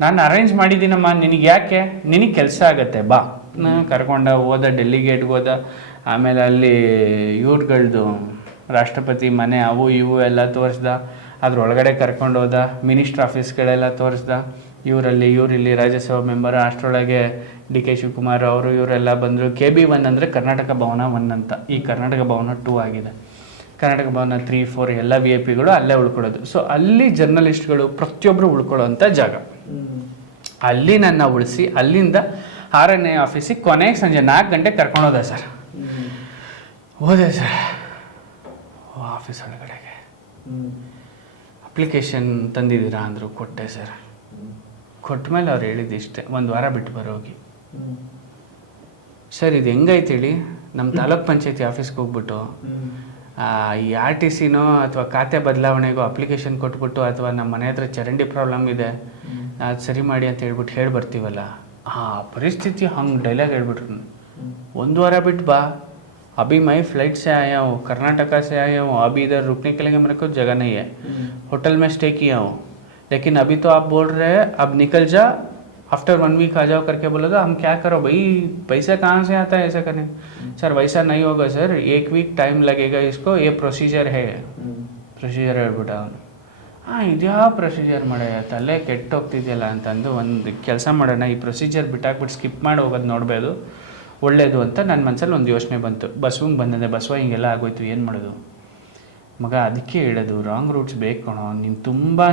ನಾನು ಅರೇಂಜ್ ಮಾಡಿದ್ದೀನಮ್ಮ, ನಿನಗೆ ಯಾಕೆ? ನಿನಗೆ ಕೆಲಸ ಆಗತ್ತೆ ಬಾ. ನಾನು ಕರ್ಕೊಂಡ ಹೋದ, ಡೆಲ್ಲಿ ಗೇಟ್ಗೆ ಹೋದ. ಆಮೇಲೆ ಅಲ್ಲಿ ಇವ್ರುಗಳ್ದು ರಾಷ್ಟ್ರಪತಿ ಮನೆ ಅವು ಇವು ಎಲ್ಲ ತೋರಿಸ್ದ. ಅದ್ರೊಳಗಡೆ ಕರ್ಕೊಂಡು ಹೋದ. ಮಿನಿಸ್ಟ್ರ್ ಆಫೀಸ್ಗಳೆಲ್ಲ ತೋರಿಸ್ದ. ಇವರಿಲ್ಲಿ ರಾಜ್ಯಸಭಾ ಮೆಂಬರ್. ಅಷ್ಟರೊಳಗೆ DK ಶಿವಕುಮಾರ್ ಅವರು ಇವರೆಲ್ಲ ಬಂದರು. KB1 ಅಂದರೆ ಕರ್ನಾಟಕ ಭವನ 1 ಅಂತ. ಈ ಕರ್ನಾಟಕ ಭವನ 2 ಆಗಿದೆ. ಕರ್ನಾಟಕ ಭವನ 3, 4 ಎಲ್ಲ VIP ಗಳು ಅಲ್ಲೇ ಉಳ್ಕೊಳ್ಳೋದು. ಸೊ ಅಲ್ಲಿ ಜರ್ನಲಿಸ್ಟ್ಗಳು ಪ್ರತಿಯೊಬ್ಬರು ಉಳ್ಕೊಳ್ಳೋವಂಥ ಜಾಗ. ಅಲ್ಲಿ ನನ್ನ ಉಳಿಸಿ ಅಲ್ಲಿಂದ RNA ಆಫೀಸಿಗೆ ಕೊನೆಗೆ ಸಂಜೆ 4 ಗಂಟೆಗೆ ಕರ್ಕೊಂಡೋದೆ ಸರ್. ಹೋದೆ ಸರ್ ಆಫೀಸ್ ಒಳಗಡೆಗೆ. ಅಪ್ಲಿಕೇಶನ್ ತಂದಿದ್ದೀರಾ ಅಂದರು. ಕೊಟ್ಟೆ ಸರ್. ಕೊಟ್ಟ ಮೇಲೆ ಅವ್ರು ಹೇಳಿದ್ದು ಇಷ್ಟೇ, 1 ವಾರ ಬಿಟ್ಟು ಬರೋಗಿ. ಸರ್ ಇದು ಹೆಂಗೈತೆ ಹೇಳಿ, ನಮ್ಮ ತಾಲೂಕ್ ಪಂಚಾಯತಿ ಆಫೀಸ್ಗೆ ಹೋಗ್ಬಿಟ್ಟು ಈ RTCನೋ ಅಥವಾ ಖಾತೆ ಬದಲಾವಣೆಗೋ ಅಪ್ಲಿಕೇಶನ್ ಕೊಟ್ಬಿಟ್ಟು, ಅಥವಾ ನಮ್ಮ ಮನೆ ಹತ್ರ ಚರಂಡಿ ಪ್ರಾಬ್ಲಮ್ ಇದೆ ಅದು ಸರಿ ಮಾಡಿ ಅಂತ ಹೇಳ್ಬಿಟ್ಟು ಹೇಳಿ ಬರ್ತೀವಲ್ಲ, ಆ ಪರಿಸ್ಥಿತಿ ಹಂಗೆ ಡೈಲಾಗ್ ಹೇಳ್ಬಿಟ್ರು. 1 ವಾರ ಬಿಟ್ಟು ಬಾ, अभी मैं फ्लाइट से आया हूँ, कर्नाटका से आया हूँ, अभी इधर रुकने के लिए मेरे को जगह नहीं है, होटल में स्टे किया हूँ, लेकिन अभी तो आप बोल रहे हैं अब निकल जा, आफ्टर 1 वीक आ जाओ करके बोला था. हम क्या करो भाई, पैसा कहाँ से आता है ऐसा करने? सर वैसा नहीं होगा सर, 1 वीक टाइम लगेगा इसको, ये प्रोसीजर है. ಪ್ರೊಸೀಜರ್ ಹೇಳ್ಬಿಟ್ಟು ಅವನು. ಇದ್ಯಾವ ಪ್ರೊಸೀಜರ್ ಮಾಡ್ಯ, ತಲೆ ಕೆಟ್ಟೋಗ್ತಿದೆಯಲ್ಲ ಅಂತಂದು ಒಂದು ಕೆಲಸ ಮಾಡೋಣ, ಈ ಪ್ರೊಸೀಜರ್ ಬಿಟ್ಟಾಕ್ಬಿಟ್ಟು ಸ್ಕಿಪ್ ಮಾಡಿ ಹೋಗೋದು ನೋಡಬೇಕು, ಒಳ್ಳೇದು ಅಂತ ನನ್ನ ಮನಸ್ಸಲ್ಲಿ ಒಂದು ಯೋಚನೆ ಬಂತು. ಬಸ್ವಂಗೆ ಬಂದಂದೆ, ಬಸವ ಹಿಂಗೆಲ್ಲ ಆಗೋಯ್ತು, ಏನು ಮಾಡೋದು ಮಗ? ಅದಕ್ಕೆ ಹೇಳೋದು ರಾಂಗ್ ರೂಟ್ಸ್ ಬೇಕು ಕಣೋ.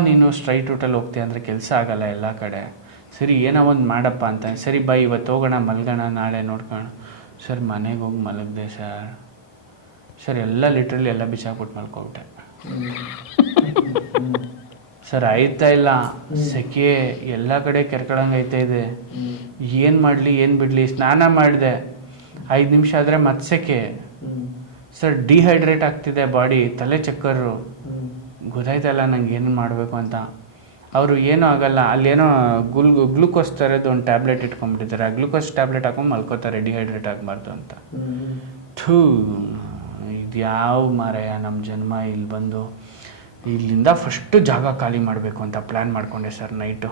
ನೀನು ಸ್ಟ್ರೈಟ್ ರೂಟಲ್ಲಿ ಹೋಗ್ತೀಯ ಅಂದರೆ ಕೆಲಸ ಆಗಲ್ಲ ಎಲ್ಲ ಕಡೆ. ಸರಿ ಏನೋ ಒಂದು ಮಾಡಪ್ಪ ಅಂತ. ಸರಿ ಬಾ ಇವತ್ತು ಹೋಗೋಣ, ಮಲ್ಗೋಣ, ನಾಳೆ ನೋಡ್ಕೋಣ. ಸರ್ ಮನೆಗೆ ಹೋಗಿ ಮಲಗಿದೆ ಸರ್ ಎಲ್ಲ ಲಿಟ್ರಲಿ ಎಲ್ಲ ಬಿಸಾಕ್ಬಿಟ್ಟು ಮಲ್ಕೊಬಿಟ್ಟೆ ಸರ್. ಆಯ್ತಾ ಇಲ್ಲ, ಸೆಕೆ ಎಲ್ಲ ಕಡೆ ಕೆರ್ಕೊಳಂಗೆ ಆಯ್ತಾ ಇದೆ. ಏನು ಮಾಡಲಿ ಏನು ಬಿಡಲಿ? ಸ್ನಾನ ಮಾಡಿದೆ, 5 ನಿಮಿಷ ಆದರೆ ಮತ್ತೆ ಸೆಕೆ ಸರ್. ಡಿಹೈಡ್ರೇಟ್ ಆಗ್ತಿದೆ ಬಾಡಿ, ತಲೆ ಚಕ್ಕರು. ಗೊತ್ತಾಯ್ತಲ್ಲ ನಂಗೆ ಏನು ಮಾಡಬೇಕು ಅಂತ. ಅವರು ಏನೂ ಆಗಲ್ಲ, ಅಲ್ಲೇನೋ ಗ್ಲೂಕೋಸ್ ಥರದ್ದು ಒಂದು ಟ್ಯಾಬ್ಲೆಟ್ ಇಟ್ಕೊಂಡ್ಬಿಟ್ಟಿದ್ದಾರೆ. ಆ ಗ್ಲೂಕೋಸ್ ಟ್ಯಾಬ್ಲೆಟ್ ಹಾಕೊಂಡು ಮಲ್ಕೋತಾರೆ ಡಿಹೈಡ್ರೇಟ್ ಆಗಬಾರ್ದು ಅಂತ. ಇದ್ಯಾವ ಮಾರಾಯ ನಮ್ಮ ಜನ್ಮ. ಇಲ್ಲಿ ಬಂದು ಇಲ್ಲಿಂದ ಫಸ್ಟು ಜಾಗ ಖಾಲಿ ಮಾಡಬೇಕು ಅಂತ ಪ್ಲ್ಯಾನ್ ಮಾಡಿಕೊಂಡೆ ಸರ್. ನೈಟು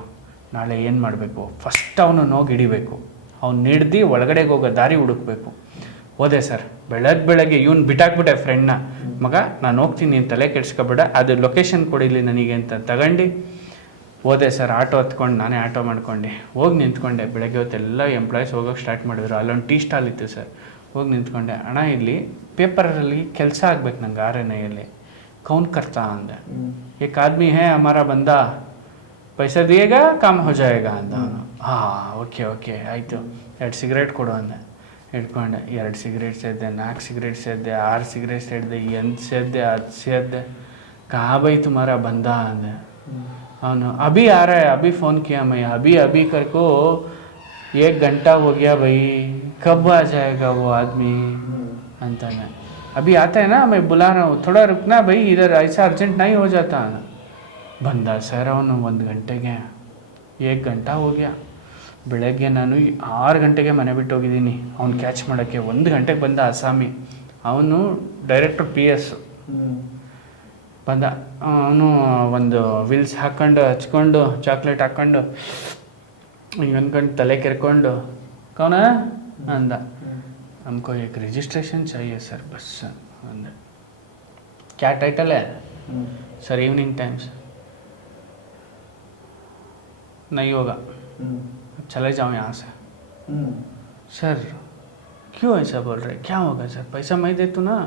ನಾಳೆ ಏನು ಮಾಡಬೇಕು, ಫಸ್ಟ್ ಅವನು ಹೋಗಿ ಹಿಡಿಬೇಕು, ಅವ್ನು ಹಿಡ್ದು ಒಳಗಡೆಗೆ ಹೋಗೋ ದಾರಿ ಹುಡುಕ್ಬೇಕು. ಹೋದೆ ಸರ್. ಬೆಳಗ್ಗೆ ಇವ್ನು ಬಿಟ್ಟಾಕ್ಬಿಟ್ಟೆ ಫ್ರೆಂಡ್ನ. ಮಗ ನಾನು ಹೋಗ್ತೀನಿ, ನೀನು ತಲೆ ಕೆಡ್ಸ್ಕೊಬೇಡ, ಅದು ಲೊಕೇಶನ್ ಕೊಡಿಲಿ ನನಗೆ ಅಂತ ತಗೊಂಡು ಹೋದೆ ಸರ್. ಆಟೋ ಹತ್ಕೊಂಡು, ನಾನೇ ಆಟೋ ಮಾಡ್ಕೊಂಡು ಹೋಗಿ ನಿಂತ್ಕೊಂಡೆ. ಬೆಳಗ್ಗೆ ಹೊತ್ತೆಲ್ಲ ಎಂಪ್ಲಾಯೀಸ್ ಹೋಗೋಕೆ ಸ್ಟಾರ್ಟ್ ಮಾಡಿದ್ರು. ಅಲ್ಲೊಂದು ಟೀ ಸ್ಟಾಲ್ ಇತ್ತು ಸರ್. ಹೋಗಿ ನಿಂತ್ಕೊಂಡೆ, ಅಣ್ಣ ಇಲ್ಲಿ ಪೇಪರಲ್ಲಿ ಕೆಲಸ ಆಗ್ಬೇಕು ನಂಗೆ RNIಯಲ್ಲಿ, ಕೌನ್ ಕರ್ತಾ ಅಂದೆ. ಏಕ್ ಆದ್ಮಿ ಹೇ ಹಮಾರಾ ಬಂದಾ, ಪೈಸಾ ದಿಯೇಗಾ ಕಾಮ್ ಹೋ ಜಾಯೇಗಾ ಅಂದ ಅವನು. ಓಕೆ ಓಕೆ ಆಯಿತು, 2 ಸಿಗರೇಟ್ ಕೊಡು ಅಂದೆ. ಇಟ್ಕೊಂಡೆ, 2 cigarette ಸೇದ್ದೆ, 4 cigarette ಸೇದ್ದೆ, 6 cigarette ಸೇದ್ದೆ, 8 ಸೇದ್ದೆ, 10 ಸೇದ್ದೆ. Kaha by ತುಮಾರಾ ಬಂದಾ ಅಂದೆ. ಅವನು ಅಭಿ ಆ ರहा है, अभी फ़ोन किया मैं, अभी करको 1 घंटा हो गया भाई, कब आ जाएगा वो आदमी अंताने. अभी आता है ना, मैं बुला रहा हूँ, थोड़ा रुकना भाई, इधर ऐसा अर्जेंट नहीं हो जाता. ಬಂದ ಸರ್ ಅವನು 1 ಗಂಟೆಗೆ, 1 ಗಂಟೆ ಹೋಗ್ಯಾ. ಬೆಳಗ್ಗೆ ನಾನು 6 ಗಂಟೆಗೆ ಮನೆ ಬಿಟ್ಟು ಹೋಗಿದ್ದೀನಿ ಅವ್ನು ಕ್ಯಾಚ್ ಮಾಡೋಕ್ಕೆ. 1 ಗಂಟೆಗೆ ಬಂದ ಅಸ್ಸಾಮಿ, ಅವನು ಡೈರೆಕ್ಟರ್ PS ಬಂದ. ಅವನು ಒಂದು ವಿಲ್ಸ್ ಹಾಕ್ಕೊಂಡು ಹಚ್ಕೊಂಡು ಚಾಕ್ಲೇಟ್ ಹಾಕ್ಕೊಂಡು ಹಿಂಗೆ ಅಂದ್ಕೊಂಡು ತಲೆ ಕೆರ್ಕೊಂಡು ಕೌನ ಅಂದ. हमको एक रजिस्ट्रेशन चाहिए सर बस अंदर. क्या टाइटल है सर? Evening times. नहीं होगा, चले जाओ यहाँ से. सर क्यों ऐसा बोल रहे, क्या होगा सर? पैसा मैं दे दूँ ना,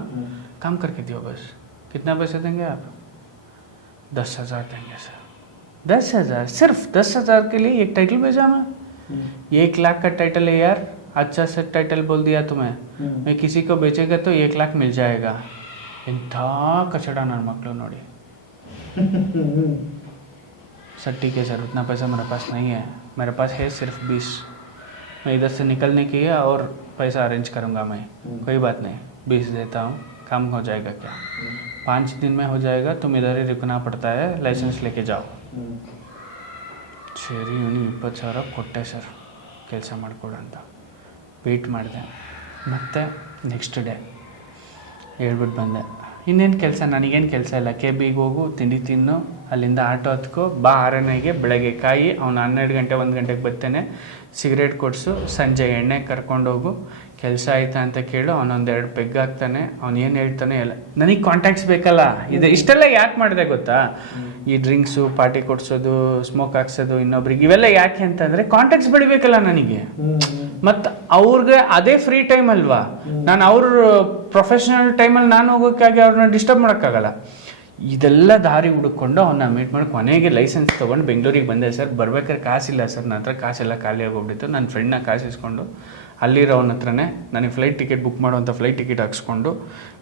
काम करके दियो बस. कितना पैसा देंगे आप? 10,000 देंगे सर. 10,000? सिर्फ 10,000 के लिए एक टाइटल भेजा मैं? 1 लाख का टाइटल है यार, अच्छा सा टाइटल बोल दिया तुम्हें. मैं किसी को बेचेगा तो 1 लाख मिल जाएगा. इंಥ कचड़ा ನನ್ನ ಮಕ್ಕಳು ನೋಡಿ. सर ठीक है सर, उतना पैसा मेरे पास नहीं है, मेरे पास है सिर्फ 20. मैं इधर से निकलने की है और पैसा अरेंज करूँगा मैं. कोई बात नहीं, 20 देता हूँ, काम हो जाएगा क्या? 5 दिन में हो जाएगा, तुम इधर ही रुकना पड़ता है, लाइसेंस लेके जाओ. ಸರಿ ಇವನು 20,000 ಕೊಟ್ಟೆ ಸರ್ ಕೆಲಸ ಮಾಡಿಕೊಡು ಅಂತ. ವೆಯ್ಟ್ ಮಾಡಿದೆ. ಮತ್ತೆ ನೆಕ್ಸ್ಟ್ ಡೇ ಹೇಳ್ಬಿಟ್ಟು ಬಂದೆ, ಇನ್ನೇನು ಕೆಲಸ, ನನಗೇನು ಕೆಲಸ ಇಲ್ಲ, KBಗೆ ಹೋಗು, ತಿಂಡಿ ತಿನ್ನು, ಅಲ್ಲಿಂದ ಆಟೋ ಹತ್ಕೋ, ಬಾ RNIಗೆ, ಬೆಳಗ್ಗೆ ಕಾಯಿ, ಅವನು 12 ಗಂಟೆ 1 ಗಂಟೆಗೆ ಬರ್ತೇನೆ, ಸಿಗರೇಟ್ ಕೊಡಿಸು, ಸಂಜೆ ಎಣ್ಣೆ ಕರ್ಕೊಂಡೋಗು, ಕೆಲಸ ಆಯ್ತಾ ಅಂತ ಕೇಳು, ಅವನೊಂದು 2 ಪೆಗ್ ಹಾಕ್ತಾನೆ, ಅವ್ನು ಏನು ಹೇಳ್ತಾನೆ ಎಲ್ಲ. ನನಗೆ ಕಾಂಟ್ಯಾಕ್ಟ್ಸ್ ಬೇಕಲ್ಲ. ಇಷ್ಟೆಲ್ಲ ಯಾಕೆ ಮಾಡಿದೆ ಗೊತ್ತಾ? ಈ ಡ್ರಿಂಕ್ಸು, ಪಾರ್ಟಿ ಕೊಡಿಸೋದು, ಸ್ಮೋಕ್ ಹಾಕ್ಸೋದು ಇನ್ನೊಬ್ರಿಗೆ, ಇವೆಲ್ಲ ಯಾಕೆ ಅಂತಂದರೆ ಕಾಂಟ್ಯಾಕ್ಟ್ಸ್ ಬೆಳಿಬೇಕಲ್ಲ ನನಗೆ. ಮತ್ತು ಅವ್ರಿಗೆ ಅದೇ ಫ್ರೀ ಟೈಮ್ ಅಲ್ವಾ, ನಾನು ಅವ್ರ ಪ್ರೊಫೆಷ್ನಲ್ ಟೈಮಲ್ಲಿ ನಾನು ಹೋಗೋಕ್ಕಾಗಿ ಅವ್ರನ್ನ ಡಿಸ್ಟರ್ಬ್ ಮಾಡೋಕ್ಕಾಗಲ್ಲ. ಇದೆಲ್ಲ ದಾರಿ ಹುಡುಕೊಂಡು ಅವನ್ನ ಮೀಟ್ ಮಾಡಿ ಕೊನೆಗೆ ಲೈಸೆನ್ಸ್ ತೊಗೊಂಡು ಬೆಂಗಳೂರಿಗೆ ಬಂದೆ ಸರ್. ಬರ್ಬೇಕಾದ್ರೆ ಕಾಸಿಲ್ಲ ಸರ್, ನನ್ನ ಹತ್ರ ಕಾಸೆಲ್ಲ ಖಾಲಿ ಆಗೋಗ್ಬಿಟ್ಟಿತ್ತು. ನನ್ನ ಫ್ರೆಂಡ್ನ ಕಾಸು ಇಸ್ಕೊಂಡು ಅಲ್ಲಿರೋವನ ಹತ್ರನೇ ನನಗೆ ಫ್ಲೈಟ್ ಟಿಕೆಟ್ ಬುಕ್ ಮಾಡುವಂಥ ಫ್ಲೈಟ್ ಟಿಕೆಟ್ ಹಾಕ್ಸ್ಕೊಂಡು,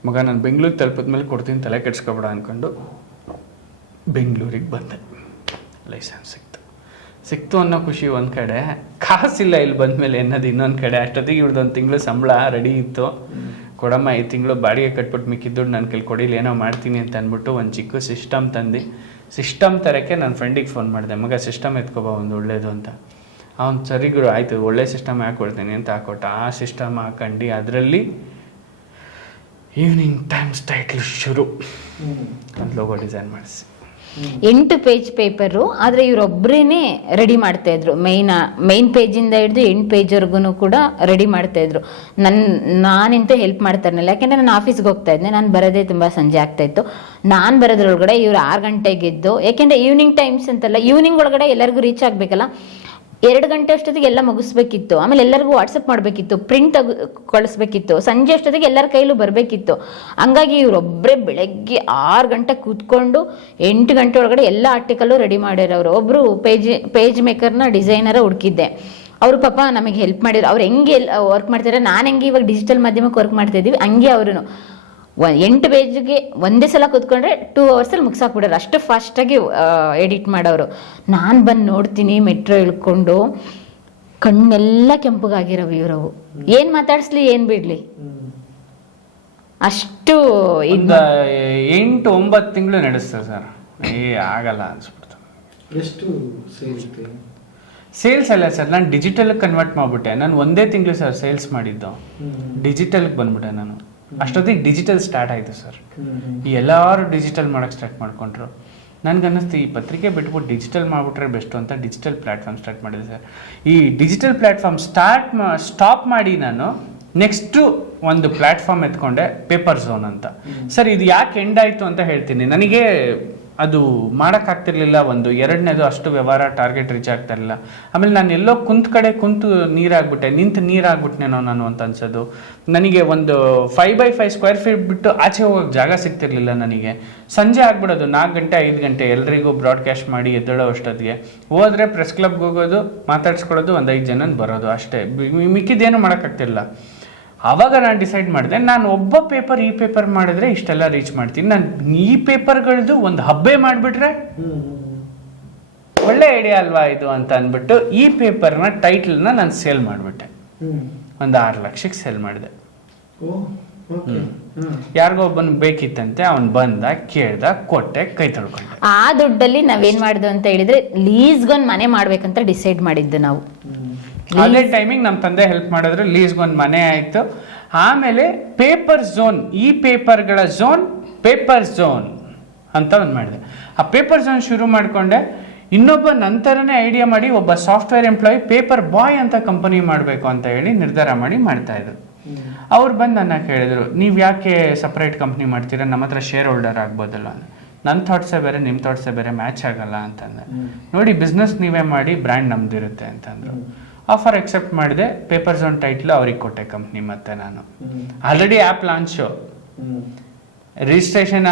ಮಗ ನಾನು ಬೆಂಗಳೂರಿಗೆ ತಲುಪಿದ ಮೇಲೆ ಕೊಡ್ತೀನಿ, ತಲೆ ಕೆಡ್ಸ್ಕೊಬೇಡ ಅಂದ್ಕೊಂಡು ಬೆಂಗಳೂರಿಗೆ ಬಂದೆ. ಲೈಸೆನ್ಸ್ ಸಿಕ್ತು ಅನ್ನೋ ಖುಷಿ ಒಂದು ಕಡೆ, ಕಾಸಿಲ್ಲ ಇಲ್ಲಿ ಬಂದಮೇಲೆ ಅನ್ನೋದು ಇನ್ನೊಂದು ಕಡೆ. ಅಷ್ಟೊತ್ತಿಗೆ ಇವ್ರದ್ದು 1 ತಿಂಗಳು ಸಂಬಳ ರೆಡಿ ಇತ್ತು. ಕೊಡಮ್ಮ 5 ತಿಂಗಳು ಬಾಡಿಗೆ ಕಟ್ಬಿಟ್ಟು ಮಿಕ್ಕಿದ್ದು ನನ್ನ ಕೈಲಿ ಕೊಡಿಲಿ, ಏನೋ ಮಾಡ್ತೀನಿ ಅಂತ ಅಂದ್ಬಿಟ್ಟು ಒಂದು ಚಿಕ್ಕ ಸಿಸ್ಟಮ್ ತಂದು, ಸಿಸ್ಟಮ್ ತರೋಕ್ಕೆ ನನ್ನ ಫ್ರೆಂಡಿಗೆ ಫೋನ್ ಮಾಡಿದೆ, ಮಗ ಸಿಸ್ಟಮ್ ಎತ್ಕೊಬಾ ಒಂದು ಒಳ್ಳೇದು ಅಂತ. ಅವ್ನು ಸರಿ ಗುರು ಆಯಿತು, ಒಳ್ಳೆ ಸಿಸ್ಟಮ್ ಹಾಕ್ಕೊಡ್ತೀನಿ ಅಂತ ಹಾಕೊಟ್ಟ. ಆ ಸಿಸ್ಟಮ್ ಹಾಕೊಂಡು ಅದರಲ್ಲಿ ಈವ್ನಿಂಗ್ ಟೈಮ್ಸ್ ಟೈಟ್ಲ್ ಶುರು ಅಂತ ಲೋಗೋ ಡಿಸೈನ್ ಮಾಡಿಸಿ 8 ಪೇಜ್ ಪೇಪರು. ಆದರೆ ಇವರೊಬ್ಬರೇ ರೆಡಿ ಮಾಡ್ತಾ ಇದ್ರು. ಮೈನ್ ಪೇಜಿಂದ ಹಿಡಿದು 8 ಪೇಜ್ವರೆಗೂ ಕೂಡ ರೆಡಿ ಮಾಡ್ತಾ ಇದ್ರು. ನಾನಿಂತ ಹೆಲ್ಪ್ ಮಾಡ್ತಾ ಇರಲಿಲ್ಲ, ಯಾಕೆಂದರೆ ನಾನು ಆಫೀಸ್ಗೆ ಹೋಗ್ತಾ ಇದ್ದೆ. ನಾನು ಬರೋದೇ ತುಂಬ ಸಂಜೆ ಆಗ್ತಾ ಇತ್ತು. ನಾನು ಬರೋದ್ರೊಳಗಡೆ ಇವ್ರು 6 ಗಂಟೆಗೆ ಎದ್ದು, ಯಾಕೆಂದರೆ ಈವ್ನಿಂಗ್ ಟೈಮ್ಸ್ ಅಂತಲ್ಲ, ಈವ್ನಿಂಗ್ ಒಳಗಡೆ ಎಲ್ಲರಿಗೂ ರೀಚ್ ಆಗಬೇಕಲ್ಲ, 2 ಗಂಟೆ ಅಷ್ಟೊತ್ತಿಗೆ ಎಲ್ಲ ಮುಗಿಸ್ಬೇಕಿತ್ತು. ಆಮೇಲೆ ಎಲ್ಲರಿಗೂ ವಾಟ್ಸಪ್ ಮಾಡಬೇಕಿತ್ತು, ಪ್ರಿಂಟ್ ಕಳಿಸ್ಬೇಕಿತ್ತು, ಸಂಜೆ ಅಷ್ಟೊತ್ತಿಗೆ ಎಲ್ಲರ ಕೈಲೂ ಬರಬೇಕಿತ್ತು. ಹಂಗಾಗಿ ಇವರೊಬ್ಬರೇ ಬೆಳಗ್ಗೆ 6 ಗಂಟೆ ಕೂತ್ಕೊಂಡು 8 ಗಂಟೆ ಒಳಗಡೆ ಎಲ್ಲ ಆರ್ಟಿಕಲ್ಲು ರೆಡಿ ಮಾಡಿರೋರು. ಒಬ್ಬರು ಪೇಜ್ ಮೇಕರ್ನ ಡಿಸೈನರ ಹುಡುಕಿದ್ದೆ. ಅವರು ಪಾಪ ನಮಗೆ ಹೆಲ್ಪ್ ಮಾಡಿದ್ರು. ಅವ್ರು ಹೆಂಗೆ ವರ್ಕ್ ಮಾಡ್ತಾರೆ, ನಾನು ಹೆಂಗೆ ಇವಾಗ ಡಿಜಿಟಲ್ ಮಾಧ್ಯಮಕ್ಕೆ ವರ್ಕ್ ಮಾಡ್ತಾ ಇದ್ದೀವಿ, ಹಂಗೆ ಅವರು 8 ಪೇಜ್ಗೆ ಒಂದೇ ಸಲ ಕೂತ್ಕೊಂಡ್ರೆ 2 ಅವರ್ಸಲ್ಲಿ ಮುಗಿಸಾಕ್ಬಿಡೋರು, ಅಷ್ಟು ಫಾಸ್ಟಾಗಿ ಎಡಿಟ್ ಮಾಡೋರು. ನಾನು ಬಂದು ನೋಡ್ತೀನಿ ಮೆಟ್ರೋ ಇಳ್ಕೊಂಡು, ಕಣ್ಣೆಲ್ಲ ಕೆಂಪಗಾಗಿರೋವು ಇವರವು. ಏನು ಮಾತಾಡಿಸ್ಲಿ, ಏನು ಬಿಡಲಿ, ಅಷ್ಟು 8-9 ತಿಂಗಳು ನಡೆಸ್ತಾರೆ ಸರ್. ಆಗಲ್ಲ ಅನ್ಸ್ಬಿಡ್ತು. ಎಷ್ಟು ಸೇಲ್ಸ್ ಅಲ್ಲ ಸರ್, ನಾನು ಡಿಜಿಟಲ್ ಕನ್ವರ್ಟ್ ಮಾಡಿಬಿಟ್ಟೆ. ನಾನು 1 ತಿಂಗಳು ಸರ್ ಸೇಲ್ಸ್ ಮಾಡಿದ್ದು, ಡಿಜಿಟಲ್ಗೆ ಬಂದ್ಬಿಟ್ಟೆ ನಾನು. ಅಷ್ಟೊತ್ತಿಗೆ ಡಿಜಿಟಲ್ ಸ್ಟಾರ್ಟ್ ಆಯಿತು ಸರ್. ಎಲ್ಲರೂ ಡಿಜಿಟಲ್ ಮಾಡೋಕ್ಕೆ ಸ್ಟಾರ್ಟ್ ಮಾಡ್ಕೊಂಡ್ರು. ನನಗನ್ನಿಸ್ತು ಈ ಪತ್ರಿಕೆ ಬಿಟ್ಬಿಟ್ಟು ಡಿಜಿಟಲ್ ಮಾಡಿಬಿಟ್ರೆ ಬೆಸ್ಟು ಅಂತ ಡಿಜಿಟಲ್ ಪ್ಲ್ಯಾಟ್ಫಾರ್ಮ್ ಸ್ಟಾರ್ಟ್ ಮಾಡಿದೆ ಸರ್. ಈ ಡಿಜಿಟಲ್ ಪ್ಲ್ಯಾಟ್ಫಾರ್ಮ್ ಸ್ಟಾಪ್ ಮಾಡಿ ನಾನು ನೆಕ್ಸ್ಟು ಒಂದು ಪ್ಲ್ಯಾಟ್ಫಾರ್ಮ್ ಎತ್ಕೊಂಡೆ, ಪೇಪರ್ ಝೋನ್ ಅಂತ. ಸರ್ ಇದು ಯಾಕೆ ಎಂಡ್ ಆಯಿತು ಅಂತ ಹೇಳ್ತೀನಿ. ನನಗೆ ಅದು ಮಾಡೋಕ್ಕಾಗ್ತಿರ್ಲಿಲ್ಲ. ಒಂದು ಎರಡನೇದು ಅಷ್ಟು ವ್ಯವಹಾರ ಟಾರ್ಗೆಟ್ ರೀಚ್ ಆಗ್ತಾ ಇರಲಿಲ್ಲ. ಆಮೇಲೆ ನಾನು ಎಲ್ಲೋ ಕುಂತು ನೀರಾಗ್ಬಿಟ್ಟೆ, ನಿಂತು ನೀರಾಗ್ಬಿಟ್ನೇನೋ ನಾನು ಅಂತ ಅನ್ಸೋದು. ನನಗೆ ಒಂದು 5x5 ಸ್ಕ್ವೇರ್ ಫೀಟ್ ಬಿಟ್ಟು ಆಚೆ ಹೋಗೋಕ್ಕೆ ಜಾಗ ಸಿಗ್ತಿರ್ಲಿಲ್ಲ ನನಗೆ. ಸಂಜೆ ಆಗ್ಬಿಡೋದು 4 ಗಂಟೆ 5 ಗಂಟೆ ಎಲ್ರಿಗೂ ಬ್ರಾಡ್ಕಾಸ್ಟ್ ಮಾಡಿ ಎದ್ದೇಳೋ ಅಷ್ಟೊತ್ತಿಗೆ. ಹೋದರೆ ಪ್ರೆಸ್ ಕ್ಲಬ್ಗೆ ಹೋಗೋದು, ಮಾತಾಡ್ಸ್ಕೊಳ್ಳೋದು, ಒಂದು 5 ಜನ ಬರೋದು ಅಷ್ಟೇ, ಮಿಕ್ಕಿದ್ದೇನು ಮಾಡೋಕ್ಕಾಗ್ತಿಲ್ಲ. ಆವಾಗ ನಾನು ಡಿಸೈಡ್ ಮಾಡಿದೆ, ನಾನು ಒಬ್ಬ ಪೇಪರ್ ಈ ಪೇಪರ್ ಮಾಡಿದ್ರೆ ಇಷ್ಟೆಲ್ಲ ರೀಚ್ ಮಾಡ್ತೀನಿ. ನಾನು ಈ ಪೇಪರ್ಗಳದ್ದು ಒಂದು ಹಬ್ಬೆ ಮಾಡಿಬಿಟ್ರೆ ಒಳ್ಳೆ ಐಡಿಯಾ ಅಲ್ವಾ ಇದು ಅಂತ ಅಂದ್ಬಿಟ್ಟು ಈ ಪೇಪರ್ನ ಟೈಟಲ್ನ ನಾನು ಸೇಲ್ ಮಾಡಿಬಿಟ್ಟೆ. ಒಂದು 6 ಲಕ್ಷಕ್ಕೆ ಸೇಲ್ ಮಾಡಿದೆ. ಯಾರಿಗೋ ಒಬ್ಬನ್ ಬೇಕಿತ್ತಂತೆ, ಅವ್ನು ಬಂದ, ಕೇಳ್ದ, ಕೊಟ್ಟೆ, ಕೈ ತೊಳ್ಕೊಂಡೆ. ಆ ದುಡ್ಡಲ್ಲಿ ನಾವೇನ್ ಮಾಡಿದ್ವು ಅಂತ ಹೇಳಿದ್ರೆ ಲೀಸ್ಗೊಂದು ಮನೆ ಮಾಡ್ಬೇಕಂತ ಡಿಸೈಡ್ ಮಾಡಿದ್ದು ನಾವು. ಅದೇ ಟೈಮಿಂಗ್ ನಮ್ಮ ತಂದೆ ಹೆಲ್ಪ್ ಮಾಡಿದ್ರು, ಲೀಸ್ಗೊಂದು ಮನೆ ಆಯಿತು. ಆಮೇಲೆ ಪೇಪರ್ ಝೋನ್, ಈ ಪೇಪರ್ಗಳ ಝೋನ್ ಪೇಪರ್ ಝೋನ್ ಅಂತ ಒಂದು ಮಾಡಿದೆ. ಆ ಪೇಪರ್ ಝೋನ್ ಶುರು ಮಾಡಿಕೊಂಡೆ. ಇನ್ನೊಬ್ಬ ನಂತರನೇ ಐಡಿಯಾ ಮಾಡಿ ಒಬ್ಬ ಸಾಫ್ಟ್ವೇರ್ ಎಂಪ್ಲಾಯಿ ಪೇಪರ್ ಬಾಯ್ ಅಂತ ಕಂಪನಿ ಮಾಡಬೇಕು ಅಂತ ಹೇಳಿ ನಿರ್ಧಾರ ಮಾಡಿ ಮಾಡ್ತಾ ಇದ್ರು. ಅವ್ರು ಬಂದು ನನ್ನ ಕೇಳಿದ್ರು, ನೀವು ಯಾಕೆ ಸಪ್ರೇಟ್ ಕಂಪ್ನಿ ಮಾಡ್ತೀರಾ, ನಮ್ಮ ಹತ್ರ ಶೇರ್ ಹೋಲ್ಡರ್ ಆಗ್ಬೋದಲ್ಲ. ನನ್ನ ಥಾಟ್ಸೇ ಬೇರೆ, ನಿಮ್ಮ ಥಾಟ್ಸೇ ಬೇರೆ, ಮ್ಯಾಚ್ ಆಗಲ್ಲ ಅಂತಂದೆ. ನೋಡಿ, ಬಿಸ್ನೆಸ್ ನೀವೇ ಮಾಡಿ, ಬ್ರ್ಯಾಂಡ್ ನಮ್ದಿರುತ್ತೆ ಅಂತಂದ್ರು. ಆಫರ್ ಎಕ್ಸೆಪ್ಟ್ ಮಾಡಿದೆ. ಪೇಪರ್ ಝೋನ್ ಟೈಟ್ಲು ಅವ್ರಿಗೆ ಕೊಟ್ಟೆ ಕಂಪ್ನಿ. ಮತ್ತೆ ನಾನು ಆಲ್ರೆಡಿ ಆ್ಯಪ್ ಲಾಂಚು, ರಿಜಿಸ್ಟ್ರೇಷನ್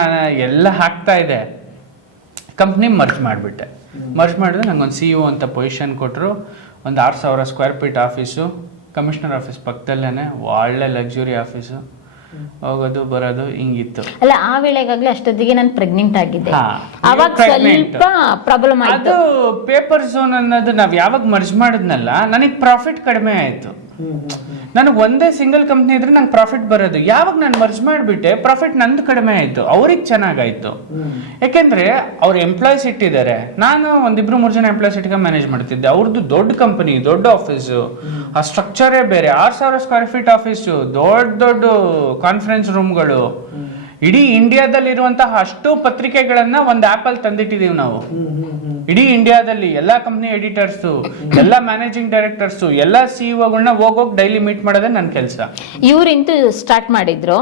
ಎಲ್ಲ ಆಗ್ತಾ ಇದೆ. ಕಂಪ್ನಿ ಮರ್ಜ್ ಮಾಡಿಬಿಟ್ಟೆ. ಮರ್ಜ್ ಮಾಡಿದ್ರೆ ನಂಗೊಂದು CEO ಅಂತ ಪೊಸಿಷನ್ ಕೊಟ್ಟರು. ಒಂದು 6,000 square feet office, commissioner office ಪಕ್ಕದಲ್ಲೇ, ಒಳ್ಳೆ ಲಕ್ಸುರಿ ಆಫೀಸು, ಹೋಗೋದು ಬರೋದು ಹಿಂಗಿತ್ತು. ಅಲ್ಲ, ಆ ವೇಳೆಗಾಗ್ಲೇ ಅಷ್ಟೊತ್ತಿಗೆ ನಾನು ಪ್ರೆಗ್ನೆಂಟ್ ಆಗಿದ್ದೆ. ಹಾ, ಅವಾಗ ಸ್ವಲ್ಪ ಪ್ರಾಬ್ಲಮ್ ಆಯ್ತು. ಅದು ಪೇಪರ್ ಝೋನ್ ಅನ್ನೋದು ನಾವ್ ಯಾವಾಗ ಮರ್ಜ್ ಮಾಡಿದ್ನಲ್ಲ, ನನಗೆ ಪ್ರಾಫಿಟ್ ಕಡಿಮೆ ಆಯ್ತು. ನನಗೆ ಒಂದೇ ಸಿಂಗಲ್ ಕಂಪ್ನಿ ಇದ್ರೆ ನಂಗೆ ಪ್ರಾಫಿಟ್ ಬರೋದು. ಯಾವಾಗ ನಾನು ಮರ್ಜ್ ಮಾಡಿಬಿಟ್ಟೆ, ಪ್ರಾಫಿಟ್ ನಂದು ಕಡಿಮೆ ಆಯ್ತು, ಅವ್ರಿಗೆ ಚೆನ್ನಾಗಾಯ್ತು. ಯಾಕೆಂದ್ರೆ ಅವ್ರ ಎಂಪ್ಲಾಯ್ಸ್ ಇಟ್ಟಿದ್ದಾರೆ, ನಾನು 1-2-3 ಜನ ಎಂಪ್ಲಾಯ್ಸ್ ಇಟ್ಕೊಂಡು ಮ್ಯಾನೇಜ್ ಮಾಡ್ತಿದ್ದೆ. ಅವ್ರದ್ದು ದೊಡ್ಡ ಕಂಪನಿ, ದೊಡ್ಡ ಆಫೀಸು, ಆ ಸ್ಟ್ರಕ್ಚರೇ ಬೇರೆ. 6,000 ಸ್ಕ್ವೇರ್ ಫೀಟ್ ಆಫೀಸು, ದೊಡ್ಡ ಕಾನ್ಫರೆನ್ಸ್ ರೂಮ್ಗಳು. ಇಡೀ ಇಂಡಿಯಾದಲ್ಲಿರುವಂತಹ ಅಷ್ಟು ಪತ್ರಿಕೆಗಳನ್ನ ಒಂದು ಆ್ಯಪಲ್ಲಿ ತಂದಿಟ್ಟಿದೀವಿ ನಾವು. ಇಡೀ ಇಂಡಿಯಾದಲ್ಲಿ ಎಲ್ಲಾ ಕಂಪ್ನಿ ಎಡಿಟರ್ಸು, ಎಲ್ಲಾ ಮ್ಯಾನೇಜಿಂಗ್ ಡೈರೆಕ್ಟರ್ಸು, ಎಲ್ಲಾ CEOಗಳನ್ನ ಹೋಗೋಗಿ ಡೈಲಿ ಮೀಟ್ ಮಾಡೋದೇ ನನ್ನ ಕೆಲಸ. ಇವ್ರಿಂತೂ ಸ್ಟಾರ್ಟ್ ಮಾಡಿದ್ರು.